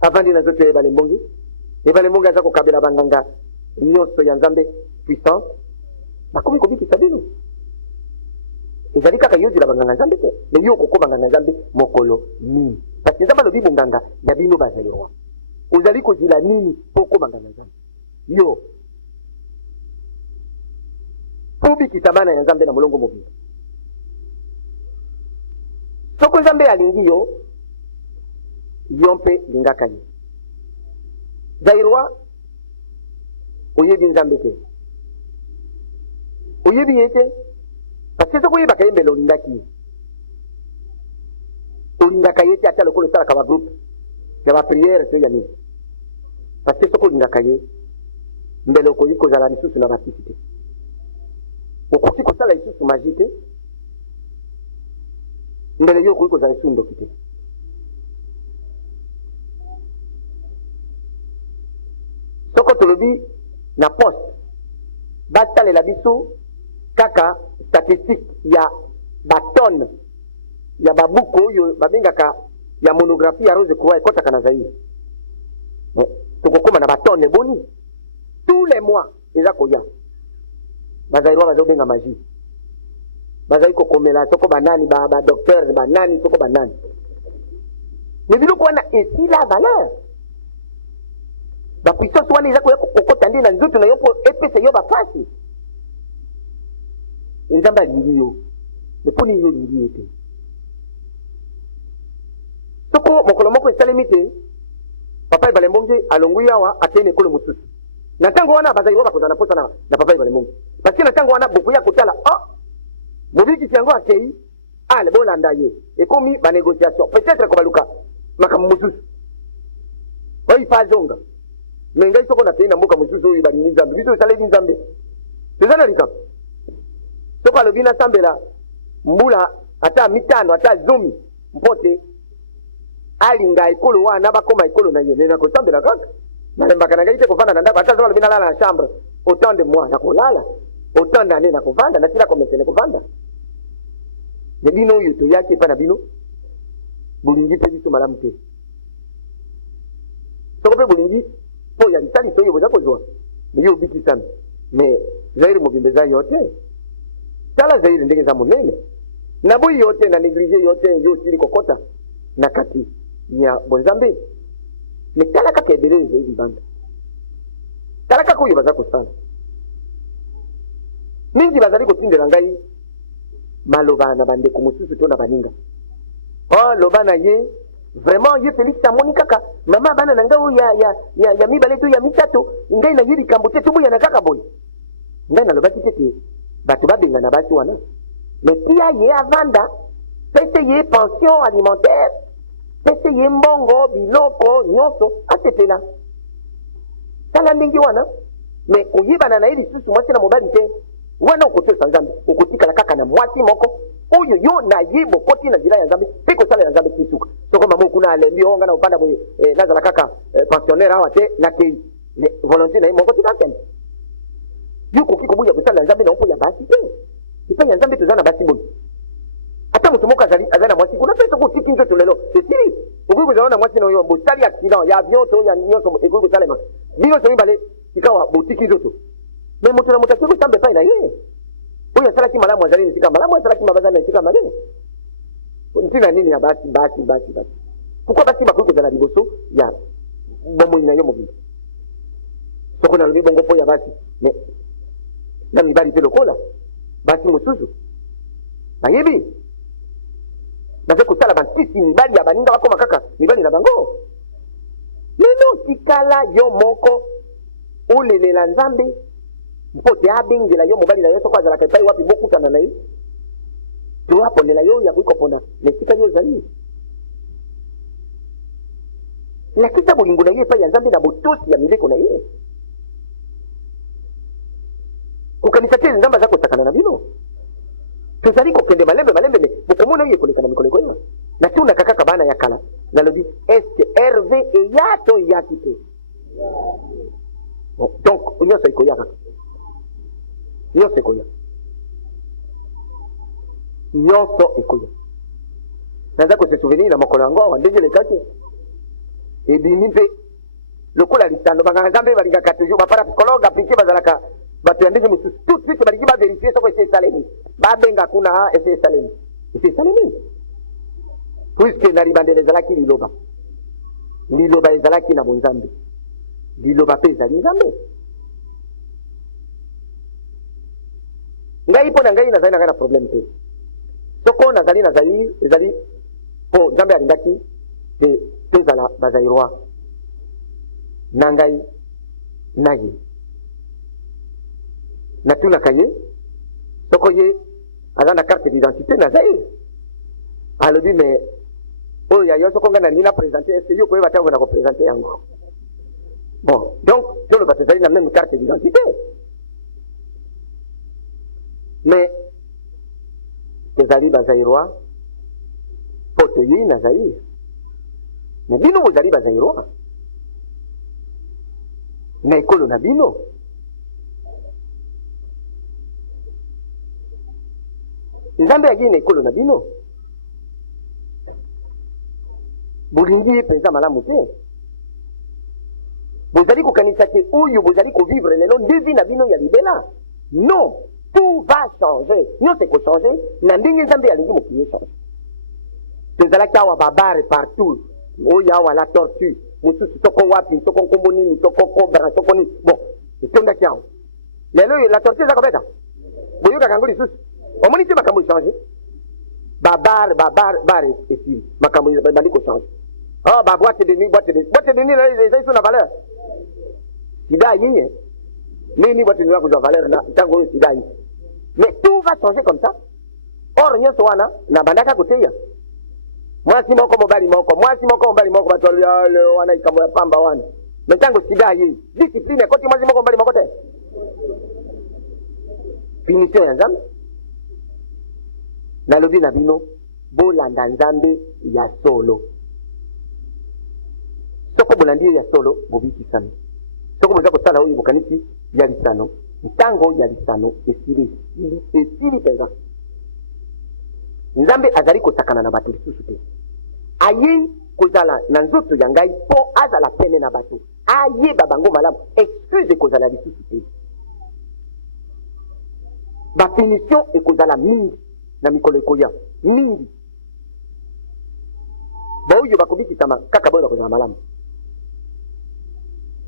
avandi nazotia ebale mbonge aza kokabela banganga nyonso ya nzambe puissance bakomi kobikisa bino ezali kaka yozela banganga nzambe te me yo okoko banganga nzambe mokolo nini parce nzambe alobi bonganga ya bino Bazaïrois ozali kozila nini mpo okobanga na nzambe yo mpo obikisa bana ya nzambe na molongo mobimba soko nzambe alingi yo mpe lingaka ye Zaïrois oyebi nzambe te oyebi ye te parce que soko oyebaka ye mbele olingaka ye te ata lokolo osalaka bagroupe ya bapriere to ya nini parce que soko olingaka ye mbele okoki kozala lisusu na bakisi te okoki kosala lisusu magi te mbele yo okoki kozala lisusu ndoki te soko tolobi na poste basalela biso kaka statistique ya batone ya babuku oyo babengaka ya monographie ya Rose Croix ekotaka na Zaïre tokokoma na batone boni tous les mois eza koya Bazaïrois bazobenga magie bazali kokomela soko banani badocteur banani soko banani me biloko wana esila valeur bapuissance wana eza koya kokota nde na nzoto na yo mpo epesa yo bapasi nzambe alingi yo me mpo nini yo olingi ye te soko mokolo moko esalemi te papa ebale mbonge alongwi awa akei na ekolo mosusu na ntango wana Bazaïrois bakozala na posa na papa ebale mbonge parce que na ntango wana bokoya kotala mobikisi yango akei ale bolanda ye ekomi banégociation peut-être kobaluka makambo mosusu oyo ifa azonga me ngai soko nakei na mboka mosusu oyo balingi nzambe biso esaleli nzambe toza na likambo soko alobi nasambela mbula ata mitano ata zomi mpo te alinga ekolo wana bakoma ekolo na ye me nakosambela kaka nalembaka na ngai te kovanda na ndako ata soko alobi nalala na chambre autant de mois nakolala autant d'années nakovanda nasila komesele kovanda me bino oyo toyaki epa na bino bolingi mpe biso malamu te soko mpe bolingi mpo ya lisalisi oyo boza kozwa me yo obikisami me Zaïre mobimba eza yo te tala Zaïre ndenge eza monene naboyi yo te na néglige yo te yo osili kokota na kati ya bonzambe me talaka kebele ezali libanda talaka koyo baza kosala mingi bazali kotindela ngai maloba na bandeko mosusu to na baninga loba na ye vraiment ye Félix amoni kaka mama bana na ngai ya mibale to ya mitatu ngai na ye likambo te tobuya na kaka boye ngai nalobaki tete bato babengana basi wana me tia ye avanda pese ye pension alimentaire pese ye mbongo biloko nyonso asetela tala ndenge wana me koyebana na ye lisusu mwasi na mobali te wana okotosa nzambe okotikala kaka na mwasi moko oyo yo na ye bokoti na nzela ya nzambe mpe kosala ya nzambe tisuka soko mama okuna alembi onga na opanda boye nazala kaka pensionnaire awa te nakei volonté na ye moko tikakende yo koki kobuya kosala ya nzambe na mpo ya basi te epai ya nzambe toza na basi boye ata moto moko azali na mwasi kuna mpe soko otiki nzoto lelo esili okoki kozala na mwasi na oyo bosali accident ya avion to ya nyonso ekoki kosalema bino so mibale sikawa botiki nzoto me moto na moto ake kosamba epai na ye oyo asalaki malamu azali na esika malamu asalaki mabe azali na esika mabe ntina nini ya basi pourkui basi bakoki kozala liboso ya bomoi na yo mobili soko nalobi bongo mpo ya basi me na mibali mpe lokola basi mosusu bayebi baza kosala bantisi mibali ya baninga bakoma kaka mibali na bango lelo tikala yo moko olelela nzambe mpo te abengela yo mobali na yo soko azalaka epai wapi bokutana na ye to aponela yo ya koikopona na esika yo ozali lakisa bolingo na ye epai ya nzambe na botosi ya mileko na ye kokanisa te nzambe aza kosakana na bino tozali kokende malembe me bokomona oyo ekoleka na mikolo ekoya natundaka kaka bana ya kala nalobi eske herve eya to eyaki te donc nyonso ekoya kaka nyonso ekoya naza kose souvenir na mokolo yango awa ndenge elekaki ebimi mpe lokola lisano banganga nzambe balingaka toujours baparapsychologue aplike bazalaka bato ya ndenge mosusu tout de suite balingi baverifie soko esi esalemi babenga kuna esi esalemi puiske na libandela ezalaki liloba ezalaki na bonzambe liloba mpe ezali nzambe ngai mpo na ngai nazali na ngai na problème te soko nazali na zaire ezali mpo nzambe alingaki tozala bazairois na ngai na ye natunaka ye soko ye aza na carte d'identité na zaire alobi me oyo ya yo soko ngai nalingi na présente ese yo koyeba ntango na koprésente yango bon donc toloba tozali na même carte d'identité mais tozali bazairois mpo toyei na zaire me bino bozali bazairois na ekolo na bino nzambe yaki na ekolo na bino bolingi ye mpenza malamu te bozali kokanisa te oyo bozali kovivre lelo nde vi na bino ya libela non tout va changer nyonso ekochange na ndenge nzambe alingi mokili echange tozalaki awa babare partout oyo awa la tortue mosusu soko wapi soko nkombo nini soko cobra soko nini bon etondaki awa lelo la tortue eza kobeta boyokaka yango lisusu omoni te makambo echange babare esili makambo ebandi kochange baboite de nuit boite de nuit ezali so na valeur sida ayi nini boite de nuit akozwa valeur na ntango oyo sida ayi mais tout va changer comme ça or nyonso wana na bandaka koteya mwasi moko mobali moko bato lelo wana ikambo ya pamba wana me ntango sida ayi discipline ekoti mwasi moko mobali moko te punition ya nzambe nalobi na bino bolanda nzambe ya solo soko bolandi ya solo bobikisami soko boza kosala oyo bokanisi ya lisano ntango ya lisano esili mpenza nzambe azali kosakana na bato lisusu te ayei kozala na nzoto ya ngai mpo azala pene na bato ayeba bango malamu excuse ekozala lisusu te bapunition ekozala mingi na mikolo ekoya mingi baoyo bakobikisama kaka boyo bakozala malamu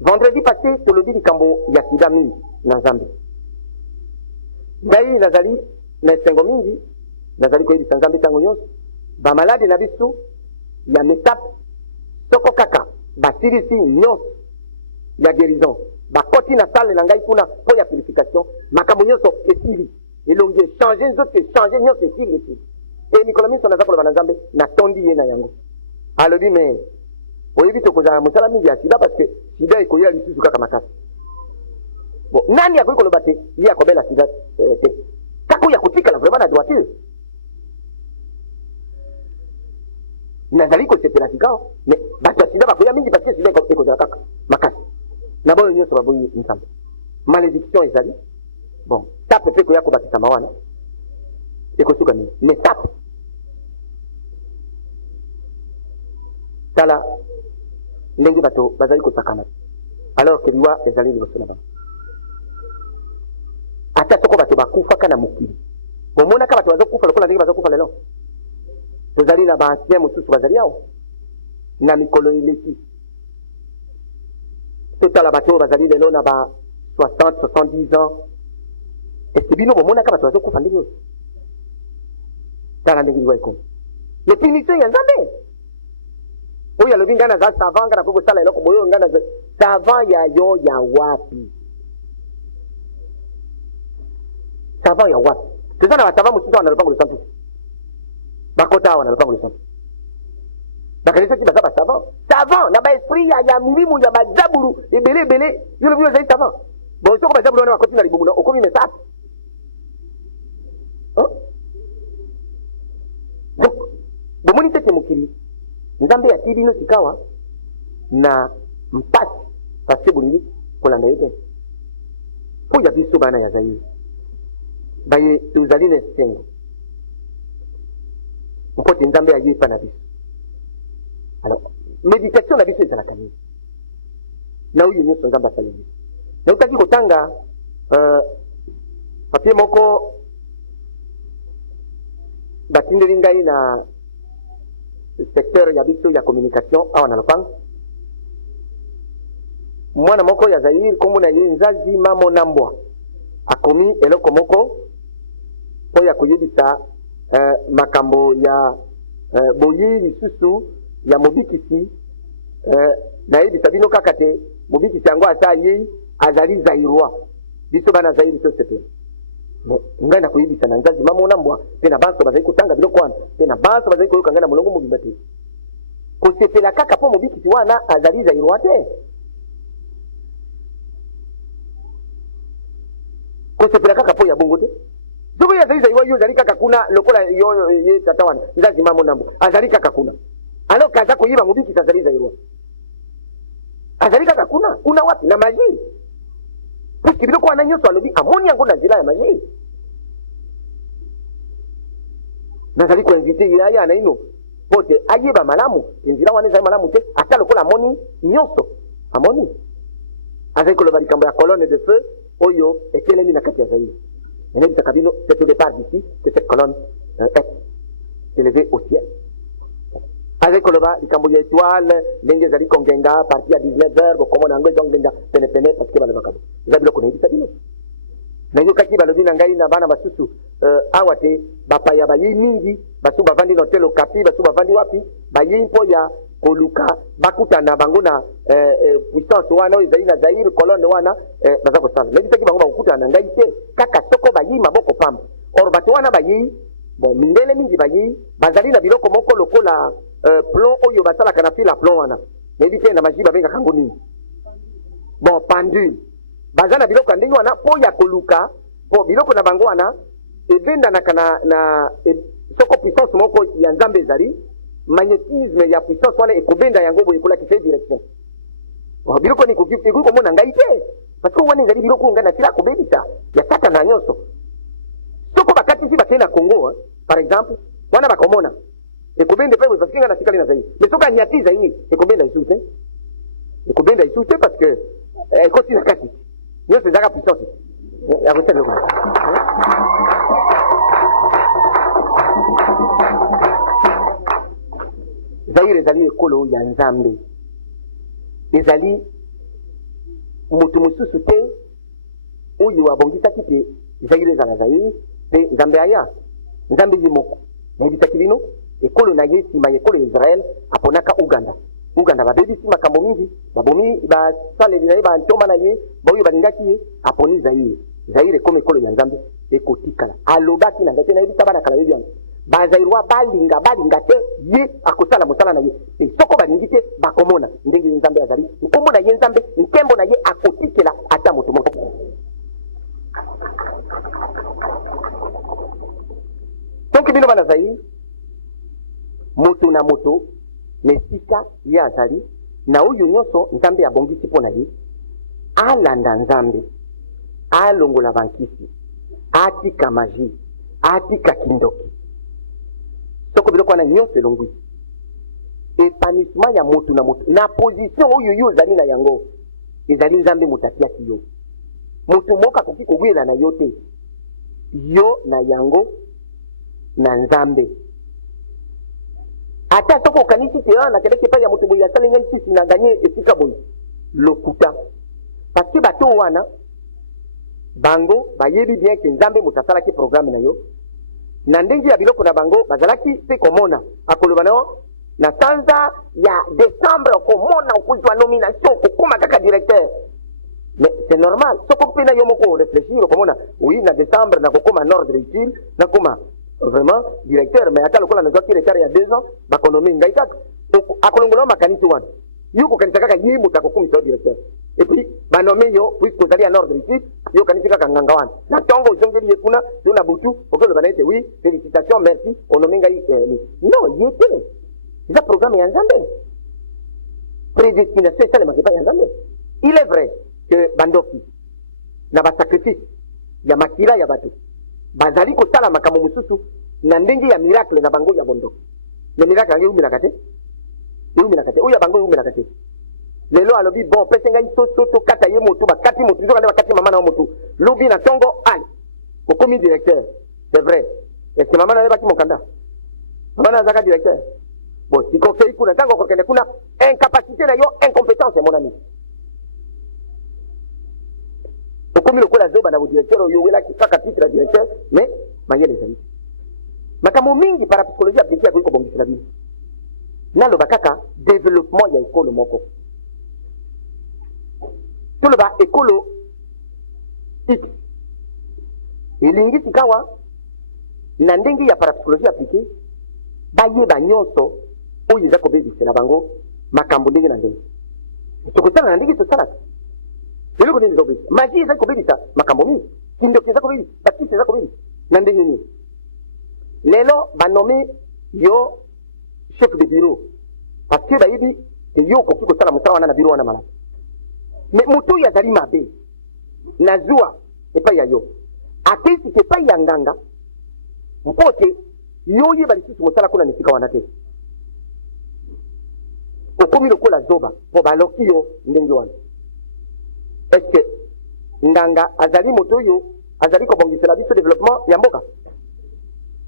vendredi passé tolobi likambo ya sida mingi na nzambe ngai nazali na esengo mingi nazali koyebisa nzambe ntango nyonso bamalade na biso ya metape soko kaka basilisi nyonso ya guérison bakoti na sale na ngai kuna mpo ya purification makambo nyonso esili elongi echange nzoto echange nyonso esili e mikolo miso naza koloba na nzambe natondi ye na yango alobi me oyebi tokozala mosala mingi ya sida parce que sida ekoyela lisusu kaka makasi bon nani akoki koloba te ye akobela sida te kaka oyo akotikala vraiment na droiture nazali kosepela sika me bato ya sida bakoya mingi parce que sida ekozala kaka makasi na boyo nyonso baboyi nzambe malédiction ezali bon tape mpe koya kobakisama wana ekosuka nini me tape tala ndenge bato bazali kosakana alors que liwa ezali liboso na bango ata soko bato bakufaka na mokili bomonaka bato bazokufa lokola ndenge bazokufa lelo tozali na baancien mosusu bazali awo na mikolo eleki totala bato oyo bazali lelo na ba 60 70 ans eske bino bomonaka bato bazokufa ndenge oyo tala ndenge liwa ekomi lepinition ya nzambe oyo alobi ngai naza savant nga nakoki kosala eloko boyo ngai naza savant ya yo ya wapi savant ya wapi toza na basavant mosusu awa na lopango lesantu bakota awa na lopango lesantu bakanisi soki baza basavant savant na baesprit ya milimu ya bazabulu ebele ebele yo lobi ozali savant bon soko bazabulu wana bakoti na libumu okomi mesape donc bomoni tete mokili nzambe yati bino sikawa na mpasi parce bolingi kolanda ye te mpo ya biso bana ya Zaire baye tozali na esengo mpo te nzambe aye epa na biso alors méditation na biso ezalaka nini na oyo nyonso nzambe asali biso nautaki kotanga papie moko batindeli ngai na secteur ya biso ya communication awa na lopango mwana moko ya Zaire kombo na ye Nzazi Mamo Nambwa akomi eloko moko mpo ya koyebisa makambo ya boyi lisusu ya mobikisi nayebisa bino kaka te mobikisi yango ata ye azali Zairois biso bana Zaire tosepela ngai nakoyebisa na Nzazi Mamo Nambwa mpe na banso bazali kotanga biloko wana mpe na banso bazali koyoka ngai na molongo mobimba te kosepela kaka mpo mobikisi wana azali Zairois te kosepela kaka mpo ya bongo te soki oyo azali Zairois yo ozali kaka kuna lokola yo ye tata wana Nzazi Mamo Nambwa azali kaka kuna alors kaza koyeba mobikisi azali Zairois azali kaka kuna wapi na magie puisque biloko wana nyonso alobi amoni yango na nzela ya magie nazali koinvite ye aya na ino mpo te ayeba malamu nzela wana ezali malamu te ata lokola amoni nyonso amoni azali koloba likambo ya colonne de feu oyo etelemi na kati ya Zaire nayebisaka bino c'est au départ d'ici que cette colonne est élevée au ciel azali koloba likambo ya étoile ndenge ezali kongenga parti ya 19h bokomona yango ezongenga penepene parce que balobaka eza biloko nayebisa bino nayokaki balobi na ngai na bana basusu awa te bapaya bayei mingi basu bavandi na hotel Okapi basu bavandi wapi bayei mpo ya koluka bakutana bango na puissance wana oyo ezali na Zaire colonne wana baza kosala nayebisaki bango bakokutana na ngai te kaka soko bayei maboko pamba or bato wana bayei bon mindele mingi bayei bazali na biloko moko lokola plomb oyo basalaka na fil a plomb wana nayebi te na magie babengaka yango nini bon pendule baza na biloko ya ndenge wana mpo ya koluka mpo biloko na bango wana ebendanaka na soko puissance moko ya nzambe ezali magnétisme ya puissance wana ekobenda yango boye ekolakisa direction biloko ni ekoki komona ngai te parce que wana ezali biloko ngai nasila kobebisa ya tata na nyonso soko bakatisi bakei na Congo par exemple wana bakomona ekobenda pe parce que ngai nasikali na Zaire mais soki anyati Zaire ekobenda isu te parce que ekoti na kati nyonso ezaka puissance yakosala eloko Zaire ezali ekolo ya nzambe ezali mutu mususu te oyo abongisaki te Zaire ezala Zaire pe nzambe aya nzambe ye moko nayebisaki bino ekolo na ye nsima ya ekolo ya Israel aponaka uganda babebisi makambo mingi babomi basaleli na ye bantoma na ye baoyo balingaki ye aponi Zaire ekoma ekolo ya nzambe ekotikala alobaki na ngai te nayebisa bana kala yebi yango bazairwa balinga te ye akosala mosala na ye pe soko balingi te bakomona ndenge ye nzambe azali nkombo na ye nzambe nkembo na ye akotikela ata moto moko. Soki bino bana Zaire moto na moto nesika ye azali na oyo nyonso nzambe abongisi mpo na ye alanda nzambe alongola bankisi atika magie atika kindoki soko biloko wana nyonso elongwi epanissement ya moto na moto na position oyo yo ozali na yango ezali nzambe moto atiaki yo moto moko akoki kogwela na yo te yo na yango na nzambe ata soko okanisi te nakeleki epai ya moto boye asali ngai sisi na ganye esika boye lokuta parce bato wana bango bayebi bien ke nzambe moto asalaki programme na yo na ndenge ya biloko na bango bazalaki pe komona akoloba na yo na sanza ya décembre okomona okozwa nomination okokoma kaka directeur mais c'est normal soko mpe na yo moko réfléchir okomona oui na décembre nakokoma en ordre utile nakoma vraiment directeur mais ata lokola nazwaki retard ya 2 ans bakonomi ngai kaka akolongola makanisi wana yo kokanisa kaka ye moto akokomisa yo directeur et puis banome yo puisque ozali en ordre utile yo kanisi kaka nganga wana na ntongo ozongeli ye kuna to na butu okoloba na ete oui félicitations merci onomi ngai non ye te eza programme ya nzambe prédestination esalemaka epai ya nzambe. Il est vrai que bandoki na basacrifice ya makila ya bato bazali kosala makambo mosusu na ndenge ya miracle na bango ya bondoki mais miracle yango eumelaka te oyo ya bango eumelaka te lelo alobi bon pese ngai soso kata ye motu bakati motu nzoka nde bakati mama na yo motu lobi na ntongo ale okomi directeur c'est vrai est-ce que mama na yo baki mokanda mama na azaka directeur bon sikokei kuna ntango okokende kuna incapacité na yo incompétence mon ami okomi lokola zoba na bodirecteur oyo owelaki kaka titre ya directeur mais mayele ezali makambo mingi parapsychologie appliqué akoki kobongisela bino naloba kaka développement ya ekolo moko toloba ekolo x elingi sikawa na ndenge ya parapsychologie appliqué bayeba nyonso oyo eza kobebisela bango makambo ndenge na ndenge tokosala na ndenge tosalaka eloko nini ezakobebisa magie ezali kobebisa makambo mingi kindoki eza kobebisa batisi eza kobebisa na ndenge nini lelo banome yo chef de bureau parce que bayebi te yo okoki kosala mosala wana na bureau wana malamu mais moto oyo azali mabe na zuwa epai ya yo akesika epai ya nganga mpo te yo oyeba lisusu mosala kuna na esika wana te okomi lokola zoba mpo baloki yo ndenge wana est-ce que nganga azali moto oyo azali kobongisela biso développement ya mboka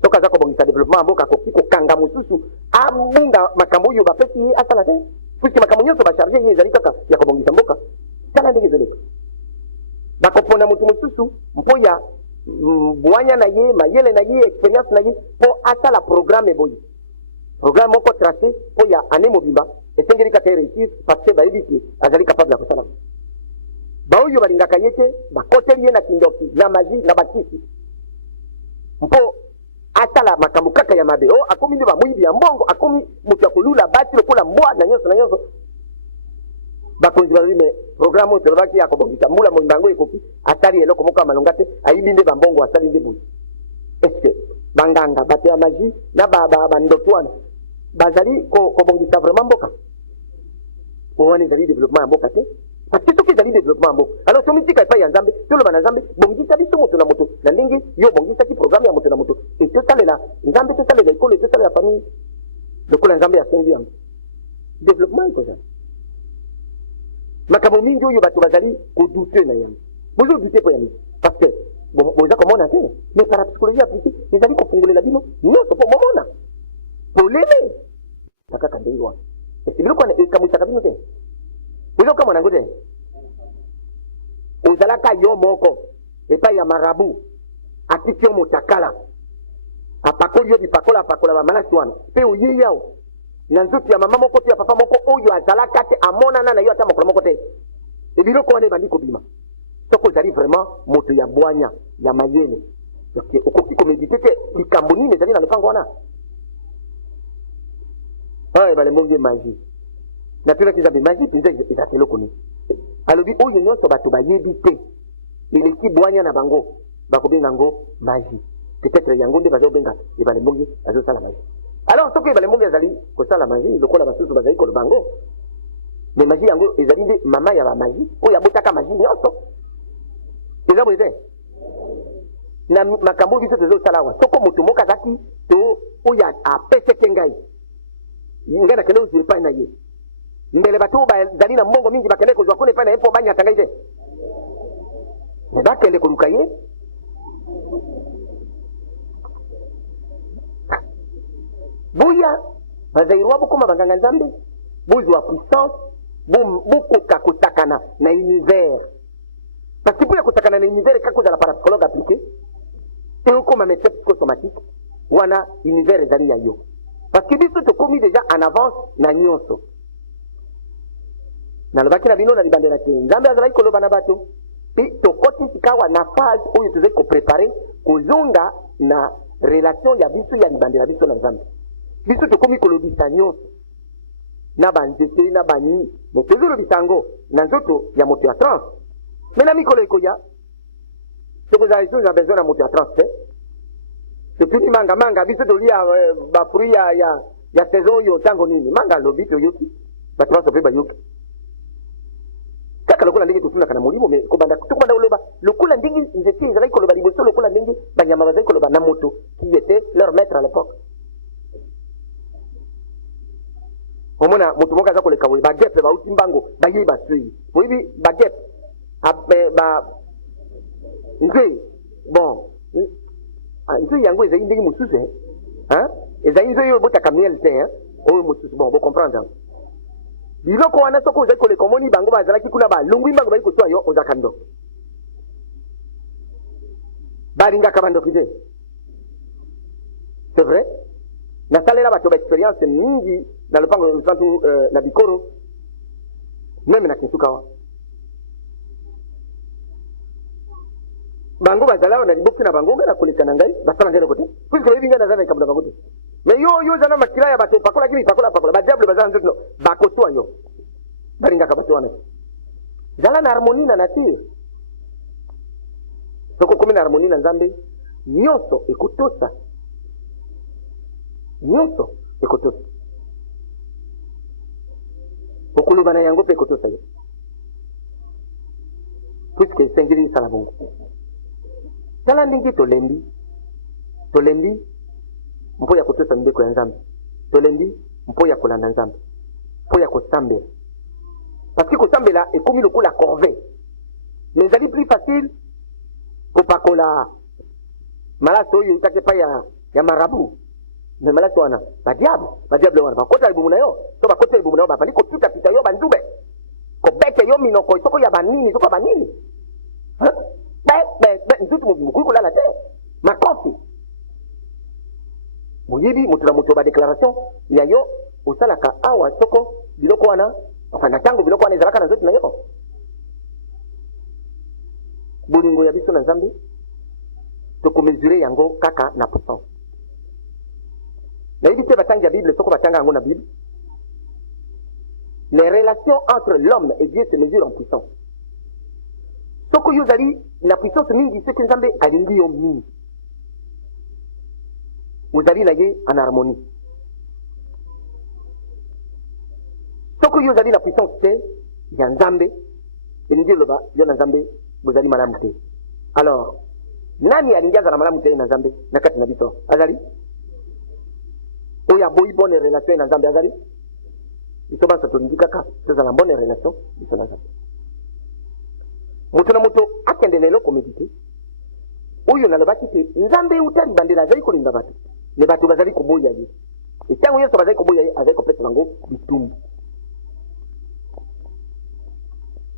soki aza kobongisa développement ya mboka akoki kokanga mosusu abunga makambo oyo bapesi ye asala te puisque makambo nyonso bacharge ye ezali kaka ya kobongisa mboka tala ndenge ezoleka bakopona moto mosusu mpo ya bwanya na ye mayele na ye expérience na ye mpo asala programme boye programme moko tracé mpo ya ane mobimba esengeli kaka réussir parce que bayebi te azali capable ya kosala baoyo balingaka ye te bakoteli ye na kindoki na magie na bakisi mpo asala makambo kaka ya mabe o akomi nde bamoyibi ya mbongo akomi moto ya kolula bati lokola mbwa na nyonso bakonzi bazali me programme oyo tolobaki ya kobongisa mbula moyimba yango ekoki asali eloko moko ya malonga te ayibi nde bambongo asali nde boye estce banganga bato ya magie na bandoki wana bazali kobongisa vraiment mboka wana ezali développement ya mboka te parce que soki ezali développement ya mboka alors tomitika epai ya nzambe toloba na nzambe bongisa biso moto na moto na ndenge yo obongisaki programme ya moto na moto etosalela nzambe tosalela ekolo etosalela famille lokola nzambe asengi yango développement ekozala makambo mingi oyo bato bazali kodute na yango bozodute mpo ya nini parce que boza komona te mais parapsychologie appliqué ezali kofungolela bino nyonso mpo momona polele kaka ndenge wana esi biloko wana ekamwisaka bino te bozokamwa nango te ozalaka yo moko epai ya marabu atiki yo motakala apakoli yo bipakola apakola bamalasi wana mpe oye yao na nzoto ya mama moko to ya papa moko oyo azalaka te amonana na yo ata mokolo moko te ebiloko wana ebandi kobima soki ozali vraiment moto ya bwanya ya mayele okoki komedite te likambo nini ezali na lopango wana oyo balembongi magie natulaki nzambe magie mpenza eza te eloko nini alobi oyo nyonso bato bayebi te eleki bwanya na bango bakobenga yango magie peut-être yango nde bazobenga ebalembongi azosala magie alors soki ebalembongi azali kosala magie lokola basusu bazali koloba yango mais magie yango ezali nde mama ya bamagie oyo abotaka magie nyonso eza boye te na makambo biso tozosala awa soko moto moko azaki to oyo apeseke ngai nakende ozwa epai na ye mbele bato oyo bazali na mbongo mingi bakende kozwa kuna epai na ye mpo banyata ngai te me bakende koluka ye buya bazairwa bokoma banganga nzambe bozwa puissance bokoka kosakana na univers parce que buya kosakana na univers kaka kozala parapsychologue appliqué eokoma médecin psychosomatique wana univers ezali ya yo parce que biso tokomi déjà en avance na nyonso nalobaki na bino na libandela te nzambe azalaki koloba na bato mpe tokoti sikawa na phase oyo tozali koprepare kozonga na relation ya biso ya libandela biso na nzambe biso tokomi kolobisa nyonso na banzete na banini me tozolobisa yango na nzoto ya moto ya trans me na mikolo ekoya tokozala liso na besoin na moto ya trans te totuni manga biso tolia bafruit ya saison oyo ntango nini manga alobi toyoki bato baso mpe bayoki kaka lokola ndenge totunaka na molimo me tokobanda koloba lokola ndenge nzete ezalaki koloba liboso lokola ndenge banyama bazali koloba na moto qui était leur maître à l'époque omona moto moko aza koleka boye bagepe bauti mbango bayei basui boyebi bagepe nzwe bon nzwe yango ezali ndenge mosusu ezali nzwe oyo ebotaka miel te oyo mosusu bon bocomprendre biloko wana soki ozali koleka omoni bango bazalaki kuna balongwi mbango bali koswa yo ozalaka ndoki balingaka bandoki te c'est vrai nasalela bato baexpérience mingi na lopango nsantu na bikoro meme na kinsuka wa bango bazala awa na liboki na bango nga na koleka na ngai basala ngai na kote puiske bayebi ngai naza na likambo na bango te mais yo oza na makila ya bato pakolaki bipakola badiable bazala nzoto bakoswa yo balingaka bato wana zala na harmonie na nature soko komi na harmonie na nzambe nyonso ekotosa okoloba na yango mpe ekotosa yo puiske esengeli esala bongo tala ndenge tolembi mpo ya kotosa mibeko ya nzambe tolembi mpo ya kolanda nzambe mpo ya kosambela parce que kosambela ekomi lokola corvée mais ezali plus facile kopakola malasi oyo etaki epai ya marabu mais malasi wana badiable wana bakota libumu na yo so bakota libumu na yo babali kotutapita yo banzube kobeke yo minoko soko ya banini soko ya banini nzutu mokoki kolala te makofi moyebi moto na moto badéclaration ya yo osalaka awa soko biloko wana enfin na ntango biloko wana ezalaka na nzoto na yo bolingo ya biso na nzambe tokomesure yango kaka na puissance nayebi te batangi ya bible soko batanga yango na bible les relations entre l'homme et Dieu se mesurent en puissance soko yo ozali na puissance mingi soki nzambe alingi yo mingi ozali na ye en harmonie soko yo ozali na puissance te ya nzambe elingi eloba yo na nzambe bozali malamu te alors nani alingi azala malamu te na nzambe na kati na biso azali oyo aboyi bonne relation na nzambe azali biso banso tolingi kaka tozala bonne relation biso na nzambe moto na moto akende lelo komedite oyo nalobaki te nzambe euta libandela azali kolinga bato me bato bazali koboya ye ntango nyonso bazali koboya ye azali kopesa bango bitumbu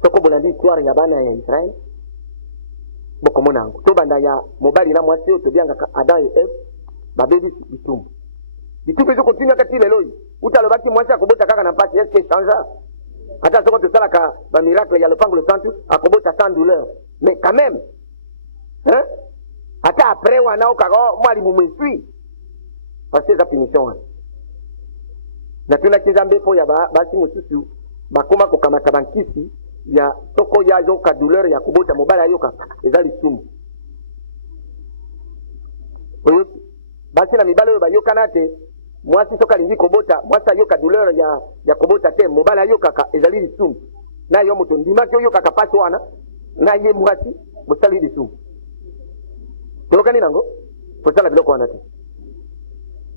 soko bolandi histoire ya bana ya Israel bokomona yango to banda ya mobali na mwasi oyo tobiangaka Adam et Eve babebisi bitumbu ezo continue kati lelo oyo utalobaki mwasi akobota kaka na mpasi est-ce que changea ata soko tosalaka bamiracle ya lopango losantu akobota sans douleur mais quand même hein? Ata après wana okaka mwali mumesui parce que eza punition wana natunaki nzambe mpo ya basi mosusu bakoma kokamata bankisi ya soko ya yoka douleur ya kobota mobali ayoka eza lisumu oyo basi na mibali oyo bayokana te mwasi soka lingi kobota mwasi ayoka douleur ya kobota te mobali ayokaka ezali lisumu na yo moto ndimaki oyokaka pasi wana na ye mwasi bosali lisumu tolokani nango kosala biloko wana te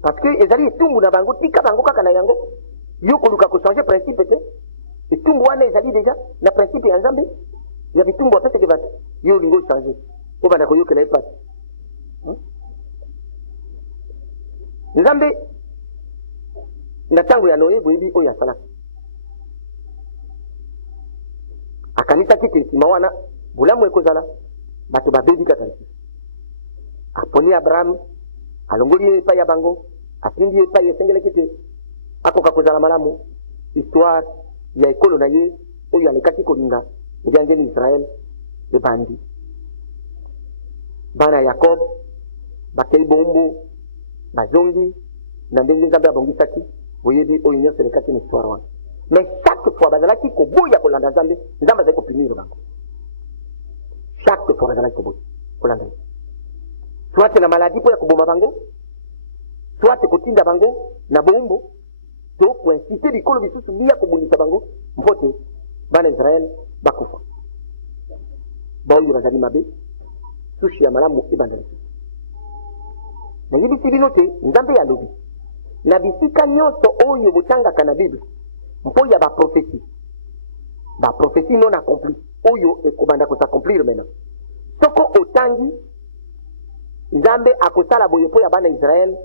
parce que ezali etumbu na bango tika bango kaka na yango yo koluka kochanger principe te etumbu wana ezali deja na principe ya nzambe ya bitumbu apeseke bato yo olingi ochange po banda koyokela ye pasi nzambe na ntango ya Noe boyebi oyo asalaka akanisaki te nsima wana bolamu ekozala bato babebi kaka lisusu aponi Abraham alongoli ye epai ya bango atindi ye epai esengelaki te akoka kozala malamu histoire ya ekolo na ye oyo alekaki kolinga ebyangeli Israel ebandi bana Yakob bakei bombo bazongi na ndenge nzambe abongisaki boyebi oyo nyonso elekaki na histoire wana mais chaque fois bazalaki koboya kolanda nzambe nzambe azali kopinir bango chaque fois bazalaki koboya kolanda ye soit na maladi mpo ya koboma bango soit kotinda bango na bombo to koinsiste bikolo bisusu biya kobundisa bango mpo te bana Israel bakufa baoyo bazali mabe sushi ya malamu ebanda lisusu nayebisi bino te nzambe alobi na bisika nyonso oyo botangaka na Bible mpo ya baprofesi non accompli oyo ekobanda kosaaccomplir maintenant soko otangi nzambe akosala boye mpo ya bana Israel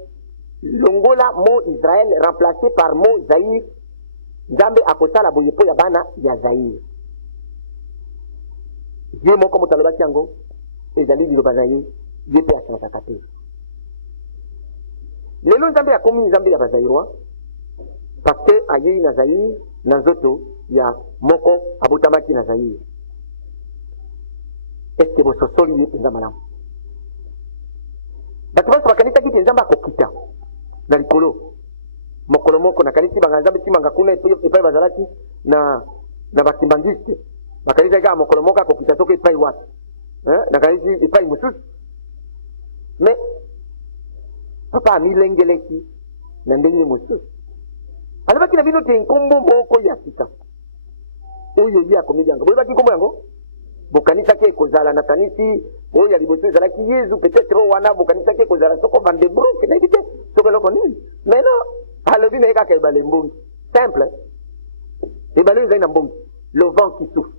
longola mot Israel remplacé par mot Zaïr nzambe akosala boye mpo ya bana ya Zaïr ye moko moto alobaki yango ezali liloba na ye ye mpe achangeaka te lelo nzambe akomi nzambe ya bazairwa parce que ayei na Zaïr na nzoto ya moko abotamaki na Zaïr eske bososoli ye mpenza malamu bato baso bakanisaki te nzambe akokita na likolo mokolo moko nakanisi banga nzambe timanga kuna epai bazalaki na bakimbangiste bakanisaki kaka mokolo moko akokita soki epai wapi nakanisi epai mosusu mais papa amilengeleki na ndenge mosusu alobaki na bino te nkombo moko ya sika oyo ye akomi yango boyebaki nkombo yango bokanisaki ekozala nakanisi oyo ya liboso ezalaki Yesu peut-être oyo wana bokanisaki ekozala soko vandebroke nayebi te soko eloko nini mais non alobi na ye kaka ebale mbongi simple ebale oyo ezali na mbongi le vent qui souffle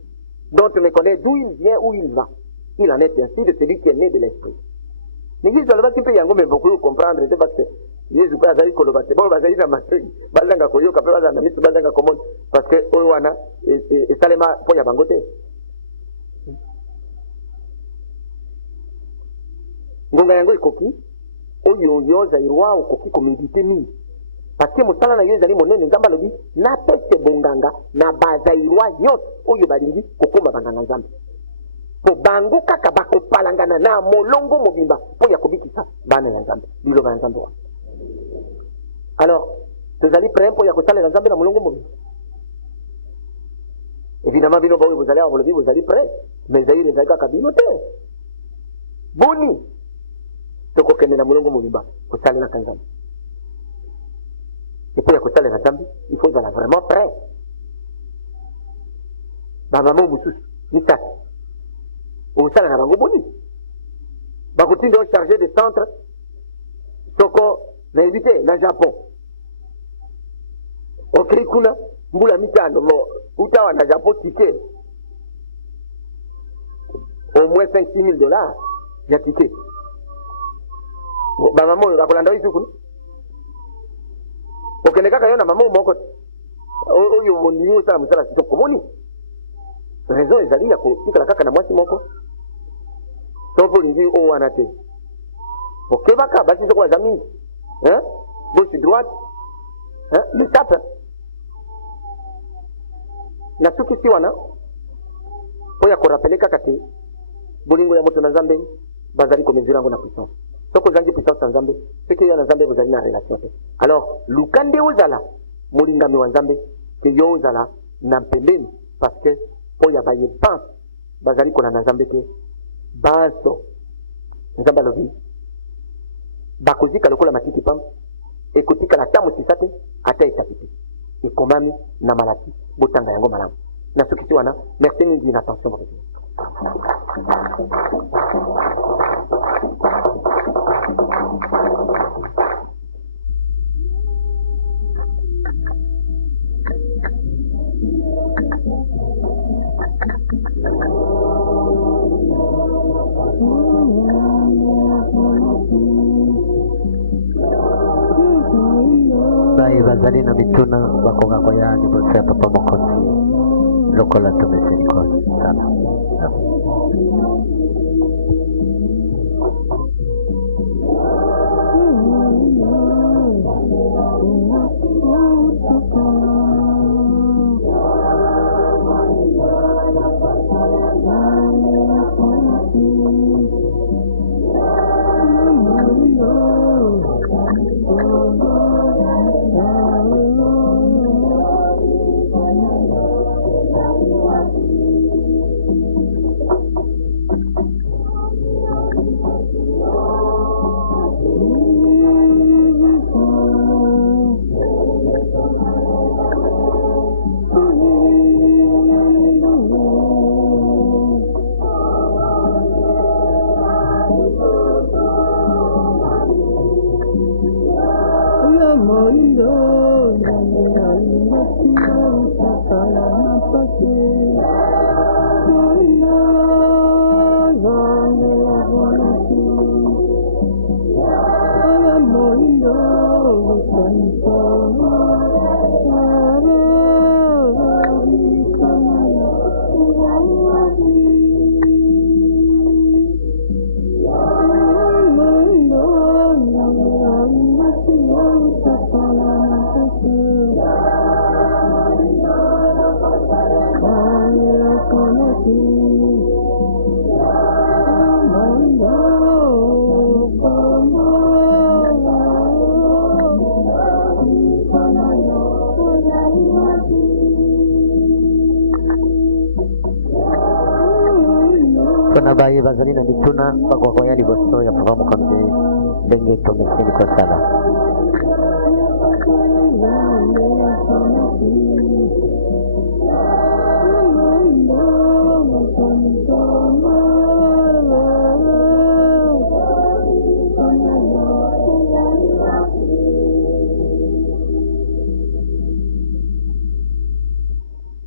dont on ne connaît d'où il vient où il va il en est ainsi de celui qui est né de l'esprit mais Yesu alobaki mpe yango me bokoyo comprendre te parce que Yesu mpe azali koloba te boyo bazali na matoi bazanga koyoka mpe bazala na miso bazanga komona parce que oyo wana esalema mpo ya bango te ngonga yango ekoki oyo yo zairwa okoki komedite mingi parce que mosala na yo ezali monene nzambe alobi napese bonganga na bazairwa nyonso oyo balingi kokoma banganga nzambe po bango kaka bakopalangana na molongo mobimba mpo ya kobikisa bana ya nzambe liloba ya nzambe wana alors tozali prêt mpo ya kosalela nzambe na molongo mobimba évidemment bino baoyo bozali awa bolobi bozali prêt mais zaire ezali kaka bino te boni tokokende na molongo mobimba kosalelaka nzambe epo ya kosalela nzambe il faut ezala vraiment prêt bamama mosusu misaki okosala na bango boni bakotinda o chargé de centre soko nayebi te na Japon okei kuna mbula mitano mo utawa na Japon tike au moins $5,000 ya tike bamama oyo bakolanda oyo isukunu okende kaka yo na mama moko oyo oningi osala mosala kitoko komoni raison ezali ya kotikala kaka na mwasi moko sopo lingi o wana te okebaka basi soko azami gauche droite le tape na suki si wana oya korapele kaka te bolingo ya moto na Nzambe bazali komezira yango na puissance soko ozangi puissance ya Nzambe soki yo na Nzambe bozali na relation te alors luka nde ozala molingami wa Nzambe ke yo ozala na pembeni parce que oya baye pense bazali kolanda Nzambe te baso Nzambe alobi bakozika lokola matiti pamba ekotikala ata mosisa te ata etapi te ekomami na malaki botanga yango malamu na soki ti wana merci mingi na attention bokefi bazali na bituna bakoka koya liboso ya papa mokonzi lokola tomese likolo sana kuna bayi bazali na bituna bakokoya liboso ya papa mokonzi ndenge tomeseni kosala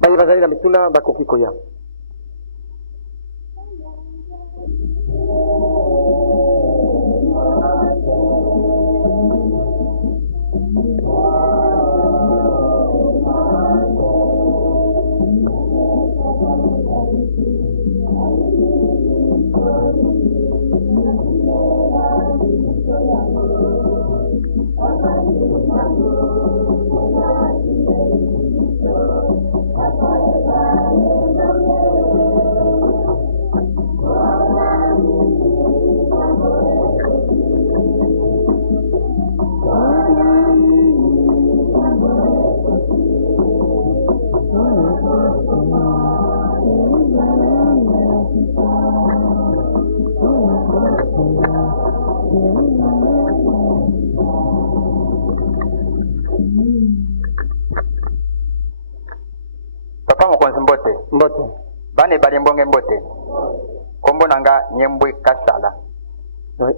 bayi bazali na bituna bakoki koya Mbote. Bane bali mbonge mbote. Kombo nanga nyembwe kasala. Oui.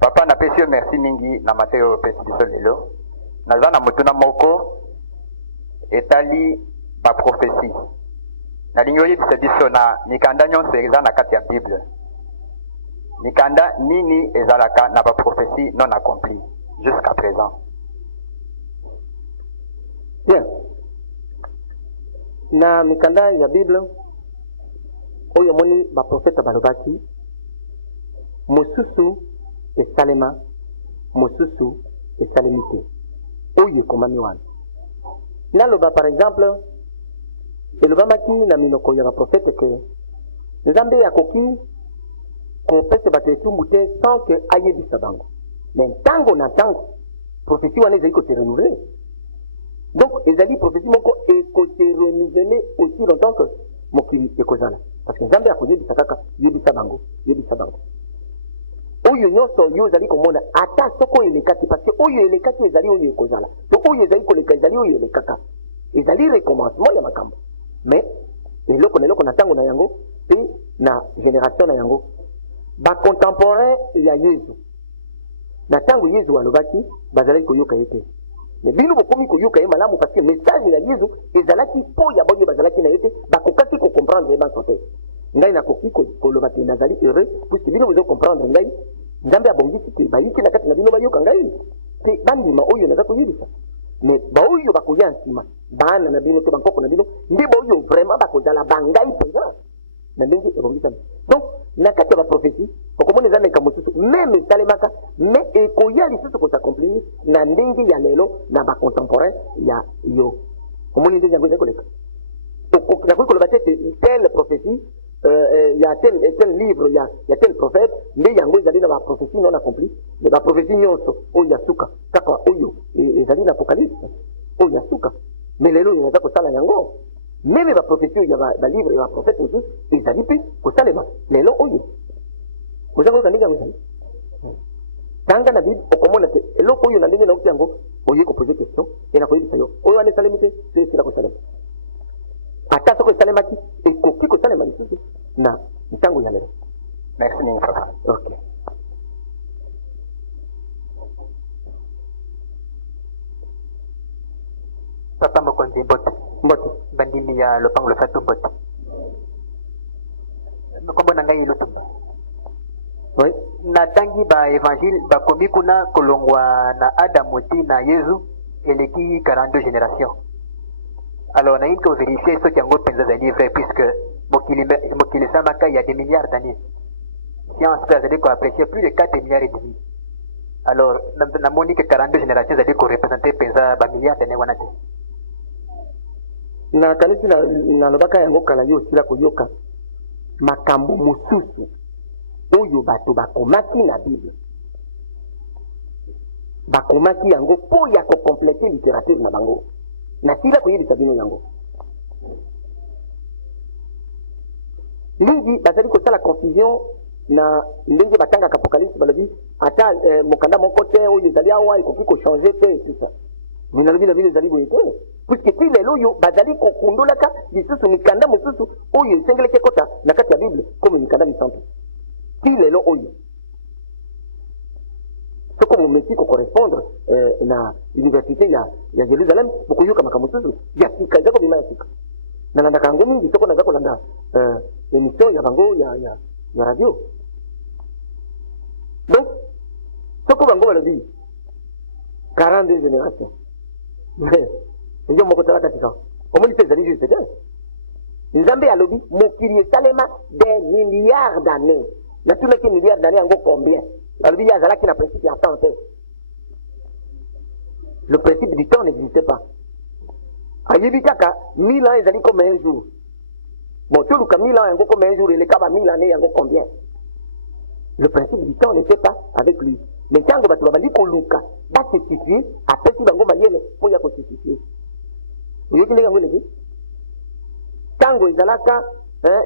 Papa na pesi merci mingi na mateo pesi biso lelo. Nazana mutuna moko etali ba prophétie. Na lingo yebisa biso na mikanda nyonso eza na kati ya Bible. Mikanda nini ezalaka na ba prophétie non accomplie jusqu'à présent. Bien. Na mikanda ya Bible oyo moni ba prophète balobaki mosusu esalema mosusu esalemi te oyo ekomami wana naloba par exemple elobamaki na minoko ya baprofete ke nzambe akoki kopesa bato etumbu te sans ke ayebisa bango mais ntango na ntango prophétie wana ezali kote renouveler donc ezali prophétie moko ekote renouveler aussi longtemps que mokili ekozala parce que nzambe akoyebisa kaka yebisa bango oyo nyonso yo ozali komona ata soko elekaki parce que oyo elekaki ezali oyo ekozala to oyo ezali koleka ezali oyo elekaka ezali recommencement ya makambo mais eloko na eloko na ntango na yango mpe na génération na yango bacontemporain ya yesu na ntango yesu alobaki bazalaki koyoka ye te mais bino bokomi koyoka ye malamu parce que message ya yesu ezalaki mpo ya boyo bazalaki na ye te bakokaki kocomprendre ye banso te ngai nakoki koloba te nazali heureux puisque bino bozo comprendre ngai nzambe abongisi te bayiki na kati na bino bayoka ngai te bandima oyo naza koyebisa mais baoyo bakoya nsima bana na bino to bankoko na bino nde baoyo vraiment bakozala bangai mpenza na ndenge ebongisami donc na kati ya baprophétie okomona eza neka mosusu meme esalemaka mais ekoya lisusu kosakomplir na ndenge ya lelo na bacontemporain ya yo omoni ndenge yango ezali koleka nakoki koloba te telle prophétie il y a tel livre, il y a tel prophète, mais il y a une prophétie non accomplie. Mais la prophétie nyonso, oh yasuka, kaka oyo, et zali l'Apocalypse, oh yasuka. Mais les lois, il y a pas ça la yango. Même la prophétie, il y a un livre, il y a un prophète aussi, et zali pe, ko salema. Les lois, oyo. Vous avez entendu ça, vous savez? Tanga na Bible, okomona te, elo oyo na ndenge na ukiango, oyo ko poser question, et na ko yebisa yo. Oyo ane salemite, c'est la ko salema. Ata soko esalemaki ekoki kosalema lisusu na ntango ya lelo. Merci mingi papa. Ok. Papa mokonzi mbote bandimi ya lopango lofatu mbote nkombo na ngai lutumba oui natangi baevangile bakomi kuna kolongwa na adamu ti na yesu eleki 42 génération. Alors, on a une que vérifier ce qui est en gros de vrai, puisque Mokili Samaka, il y a des milliards d'années. Science, ça veut dire qu'on apprécie plus de 4 milliards et demi. Alors, na monique 42 générations, ça veut dire qu'on représentait Penza, milliards d'années. Na kanisi na lobaka yango kala yo sila koyoka makambo mosusu oyo bato bakomaki na Bible. Bakomaki yango po ya ko compléter littérature na bango. Na sila koyebisa bino yango mingi bazali kosala confusion na ndenge batangaka apocalypse balobi ata mokanda moko te oyo ezali awa ekoki kochange te et tout ça mais nalobi na bino ezali boye te puisque ti lelo oyo bazali kokundolaka lisusu mikanda mosusu oyo esengeleki ekota na kati ya Bible comme mikanda misantu ti lelo oyo soko momeki kokorespondre na université ya Jérusalem bokoyoka makambo mosusu ya sika eza kobima ya sika nalandaka yango mingi soko naza kolanda émission ya bango ya radio donc soko bango balobi 42 génération ndio moko talaka tika omoni mpe ezali juste te nzambe alobi mokili esalema des milliards d'années natunaki milliards d'années yango combien alobi azalaki na principe ya temps te le principe du temps n'existait pas ayebi kaka 1000 ans ezali comme un jour bon toluka 1000 ans yango comme un jour eleka ba 1000 années yango combien le principe du temps n'était pas avec lui mais ntango bato babandi koluka basesifie apesi bango mayele mpo ya kosesifie oyoki ndenge yango eleki ntango ezalaka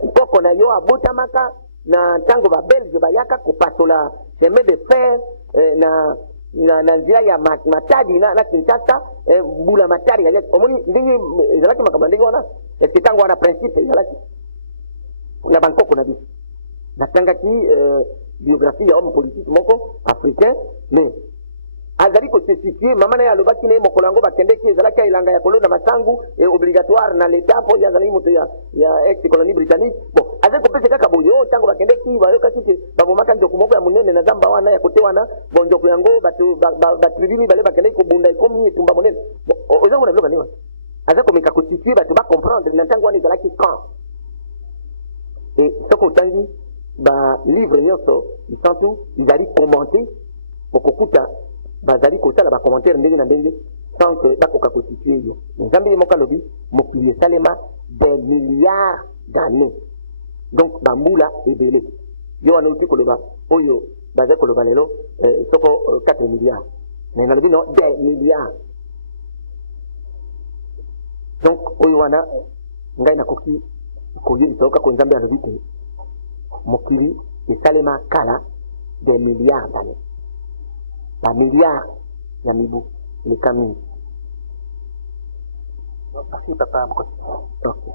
mpoko na yo abotamaka na ntango babelge bayaka kopasola chemin de fer na nzela ya matadi na Kinshasa mbula matadi ya omoni ndenge ezalaki makambo ndenge wana eske ntango wana principe ezalaki na bankoko na biso natangaki biographie ya homme politique moko africain mais azali kosesifie mama na ye alobaki na ye mokolo yango bakendeki ezalaki elanga ya kolona masangu obligatoire na leta mpo ye azalaki moto ya ex colonie britannique bon azali kopesa kaka boye oyo ntango bakendeki bayokaki te babomaka nzoku moko ya monene na zamba wana ya kote wana bon nzoku yango batribu mibale bakendeki kobunda ekomi etumba monene ozango na biloko ndenge wana azali komeka kosifie bato bacomprendre na ntango wana ezalaki quand e soki otangi ba livre nyonso isantu izali commenter pokokuta bazali kosala ba commentaire ndenge na ndenge sans que bakoka constituer yo nzambe moko alobi mokili esalema des milliards d'années donc bambula ebele yo wana uti koloba oyo bazali koloba lelo soko 4 milliards mais nalobi non des milliards donc oyo wana ngai nakoki koyebisa oka ko nzambe alobi te mokili esalema kala des milliards d'années ba milliards ya mibu leka mingi. Merci papa Mkosi. Okay.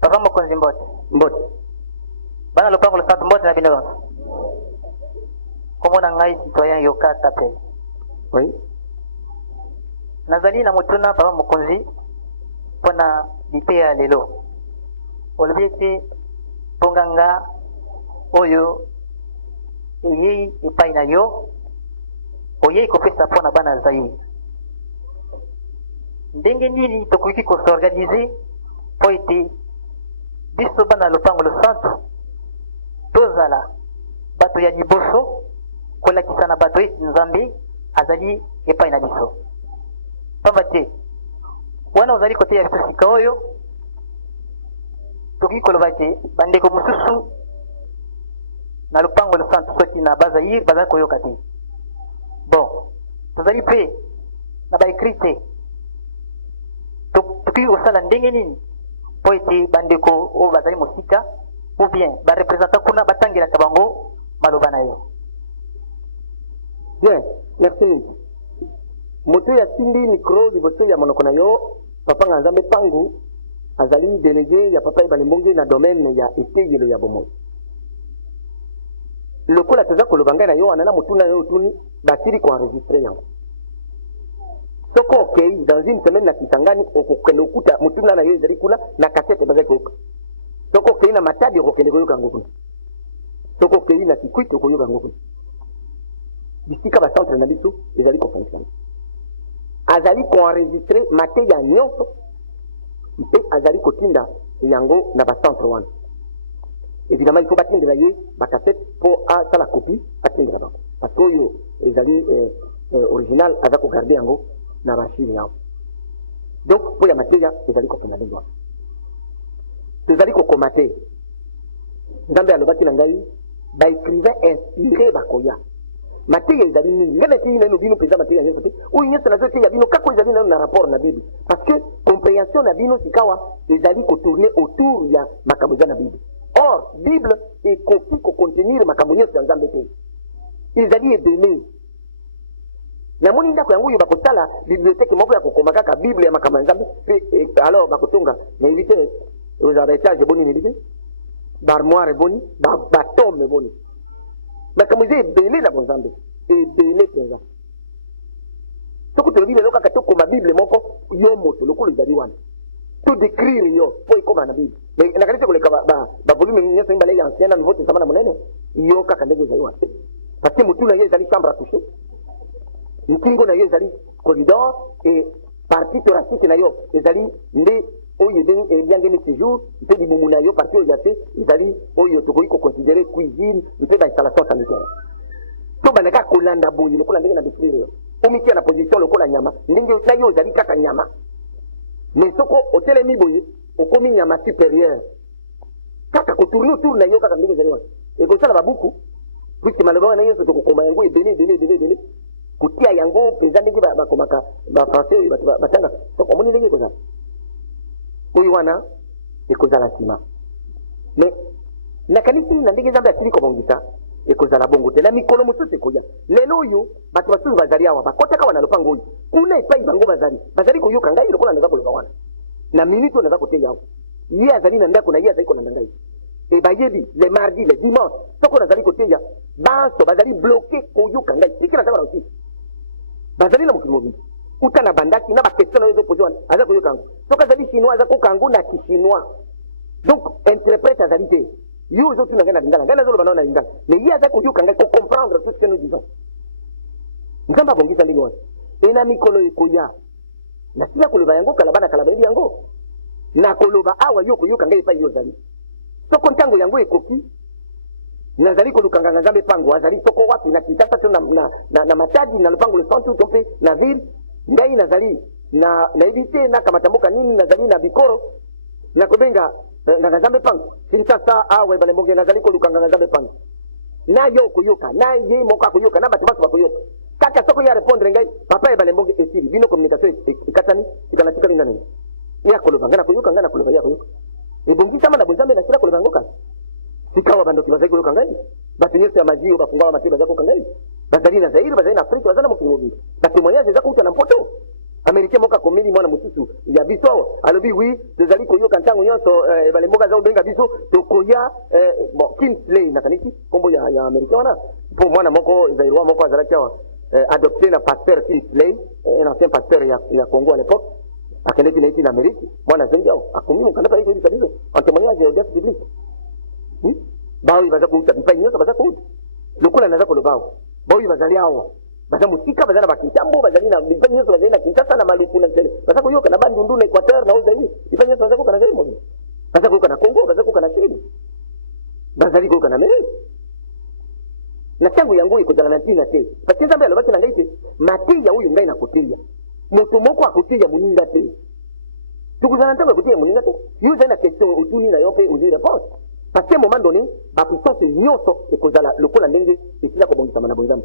Papa Mokonzi Mbote. Mbote. Bana lopango le centre Mbote na bino. Komona ngai citoyen yoka tapel. Oui. Nazali na mutuna papa Mokonzi pona lipea lelo. Olobi te ponganga oyo eyei epai na yo oyei kopesa pona bana Zaire. Ndenge nini tokoki kosorganize po ete biso bana lopango le centre tozala bato ya liboso kolakisa na bato eti nzambe azali epai na biso pamba te wana ozali koteya biso sika oyo tokoki koloba te bandeko mosusu na lopango le centre soki na bazaire bazali koyoka te bon tozali mpe na baekri te tokoki kosala ndenge nini po ete bandeko oyo bazali mosika ou bien barepresentant kuna batangelaka bango maloba na yo. Bien, merci. Moto ya simbi micro liboso ya monoko na yo papa nga nzambe pangu azali délégué ya papa Ebalimbonge na domaine ya eteyelo ya bomoi. Lokola toza koloba ngai na yo wana na motuna yo tuni basili ko enregistrer yango. Soko okay dans une semaine na Kisangani okokende okuta motuna na yo ezali kuna na cassette bazali koyoka. Soko okay na Matadi okokende koyoka ngo kuna. Soko okay na Kikwit okoyoka ngo kuna. Bisika ba centre na biso ezali ko fonctionner. Azali ko enregistrer mate ya nyonso mpe azali kotinda yango na ba centre wana. Évidemment il faut batindela ye ba cassette pour à la copie atindela ba parce que yo ezali original aza ko garder yango na machine yango. Donc pour ya materia ezali ko fanya lengwa. Ezali ko komate. Nzambe alobaki na ngai ba écrivain inspiré bakoya. Materia ezali nini ngene ti neno bino pesa materia nyeso te oyo nyeso na zote ya bino kako ezali na rapport na Bible parce que compréhension na bino sikawa ezali ko tourner autour ya makambo na Bible. Or Bible est copie ko contenir makambo nyeso ya Nzambe te ezali ebele na moni ndako yango yo bakotala bibliothèque moko ya kokoma kaka Bible ya makambo ya Nzambe alors bakotonga na éviter aux arrêtages boni ni bite barmoire boni ba tome boni makambo ebele na Nzambe ebele penza soko to Bible lokaka to koma Bible moko yo moto lokolo ezali wana to décrire yo po ikoma na Bible mais na kanisa koleka ba volume nyeso imbale ya ancien na nouveau testament na monene yo kaka ndenge ezali wana parce que mutu na ye ezali chambre à coucher nkingo na yo ezali corridor et partie thoracique na yo ezali nde oyo ebyangemi séjour mpe libumu na yo partie oyo ya te ezali oyo tokoki koconsidere cuisine mpe bainstallation sanitaire to bandaka kolanda boye lokola ndenge na décrire yo omitia na position lokola nyama ndenge na yo ezali kaka nyama mais soko otelemi boye okomi nyama supérieure kaka kotourne autour na yo kaka ndenge ezali wana ekosala babuku puisque maloba na yeso tokokoma yango ebele kutia yango penza ndenge bakomaka bafrançais oyo batanga soko omoni ndenge ekozala oyo wana ekozala nsima mais nakanisi na ndenge Nzambe asili kobongisa ekozala bongo te na mikolo mosusu ekoya lelo oyo bato basusu bazali awa bakotaka wana lopango oyo kuna epai bango bazali koyoka ngai lokola naza koloba wana na minute oyo naza koteya awa ye azali na ndako na ye azali kolanda ngai e bayebi le mardi le dimanche soko nazali koteya banso bazali bloqué koyoka ngai tiki nazaka na osisi bazali na mokili mobili uta na bandaki na bakestion na yo ezopose wana aza koyoka yango soki azali chinois aza koyoka yango na kichinois donc interprète azali te yo ozotuna ngai na lingala ngai nazoloba nao na lingala mais ye aza koyoka ngai kocomprendre tout ce que nous disons nzambe abongisa ndenge wana ena mikolo ekoya nasila koloba yango kala bana kala bayeli yango na koloba awa yo koyoka ngai epai yo ozali soko ntango yango ekoki nazali kolukanga na nzambe pango azali soko wapi na Kinshasa to na Matadi na Lupango le centre to mpe na ville ngai nazali na ebite na kamatamboka nini nazali na Bikoro na kobenga na nzambe pango Kinshasa awa balembonge nazali kolukanga na nzambe pango na yo koyoka na ye moko koyoka na bato baso bakoyoka kaka soko ya répondre ngai papa e balembonge esili bino communication ikatani ikana tikali nani ya koloba ngana koyoka ngana koloba ya koyoka ebongi sama na bozambe na sila koloba ngoka sikawa bandoki bazali koyoka ngai bato nyonso ya majio bafungawa mateo bazali koyoka ngai bazali na Zaire bazali na Afrique bazali na mokili mobili batémoignage eza kouta na mpoto américain moka komeli mwana mosusu ya biso awa alobi wi tozali koyoka ntango nyonso balemboka aza kobenga biso tokoya bon Kingsley nakanisi kombo ya américain wana mpo mwana moko zairois moko azalaki awa adopté na pasteur Kingsley un ancien pasteur ya Congo à l'époque akendeki na iti na Amérique mwana zengi awa akomi mokanda pa ikoyebisa biso en témoignage ya audience publique baoyo baza kouta bipai nyonso baza kouta lokola naza koloba awa baoyo bazali awa baza musika baza na bakintambo bazali na bipai nyonso bazali na Kinshasa na Maluku na Tele baza koyoka na Bandundu na Equateur na Ozali bipai nyonso baza koyoka na Zaire baza koyoka na Congo baza koyoka na Chili bazali koyoka na Amérique na tango yango ekozala na ntina te parce que nzambe alobaki na ngai te mateya oyo ngai nakoteya moto moko akoteya moninga te tokozala ntango ya koteya moninga te yo ozali na question otuni na yo mpe ozwi réponse parce que moment donné bapuissance nyonso ekozala lokola ndenge esila kobongisama na bonzambe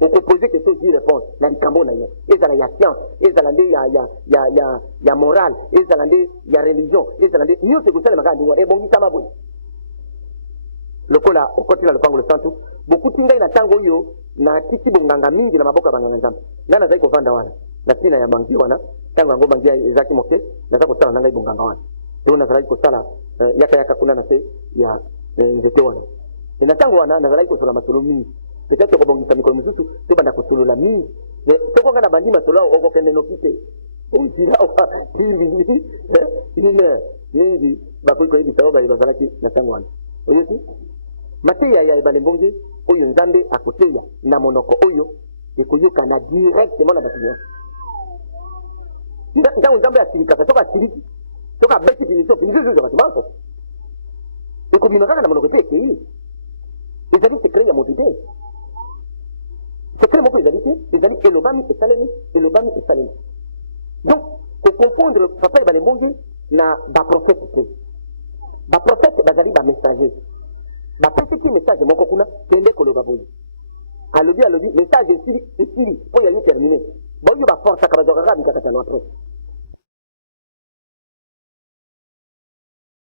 okopose question ozwi réponse na likambo na yo ezala ya science ezala nde ya morale ezala nde ya religion ezala nde nyonso ekosalemaka ndenge wana ebongisama boye lokola okoti na Lupango le centre bokuti ngai na ntango oyo natiki bonganga mingi na maboko ya banganga nzambe ngai nazali kovanda wana na ntina ya bangi wana ntango yango bangi ezalaki moke naza kosala na ngai bonganga wana to nazalaki kosala yaka kuna na se ya nzete wana na ntango wana nazalaki kosola masolo mingi peut-être kobongisa mikolo mosusu to banda kosolola mingi soko ngai na bandi masolo awo okokende noki te ozila awa mingi bakoki koyebisa oyo bazalaki na ntango wana oyoki mateya ya ebalembonge oyo nzambe akoteya na monoko oyo ekoyoka na directement na bato nyonso ntango nzambe asilikaka soki asiliki soki abeti finition finition bato banso ekobima kaka na monoko te ekei ezali sekret ya moto te sekret moko ezali te ezali elobami esalemi donc koconfondre papa ebalembonge na baprofete te baprofete bazali bamessager bapesaki message moko kuna kende koloba boye alobi message esili oyo ayi termine baoyo baforcaka bazwakaka bikakatano apres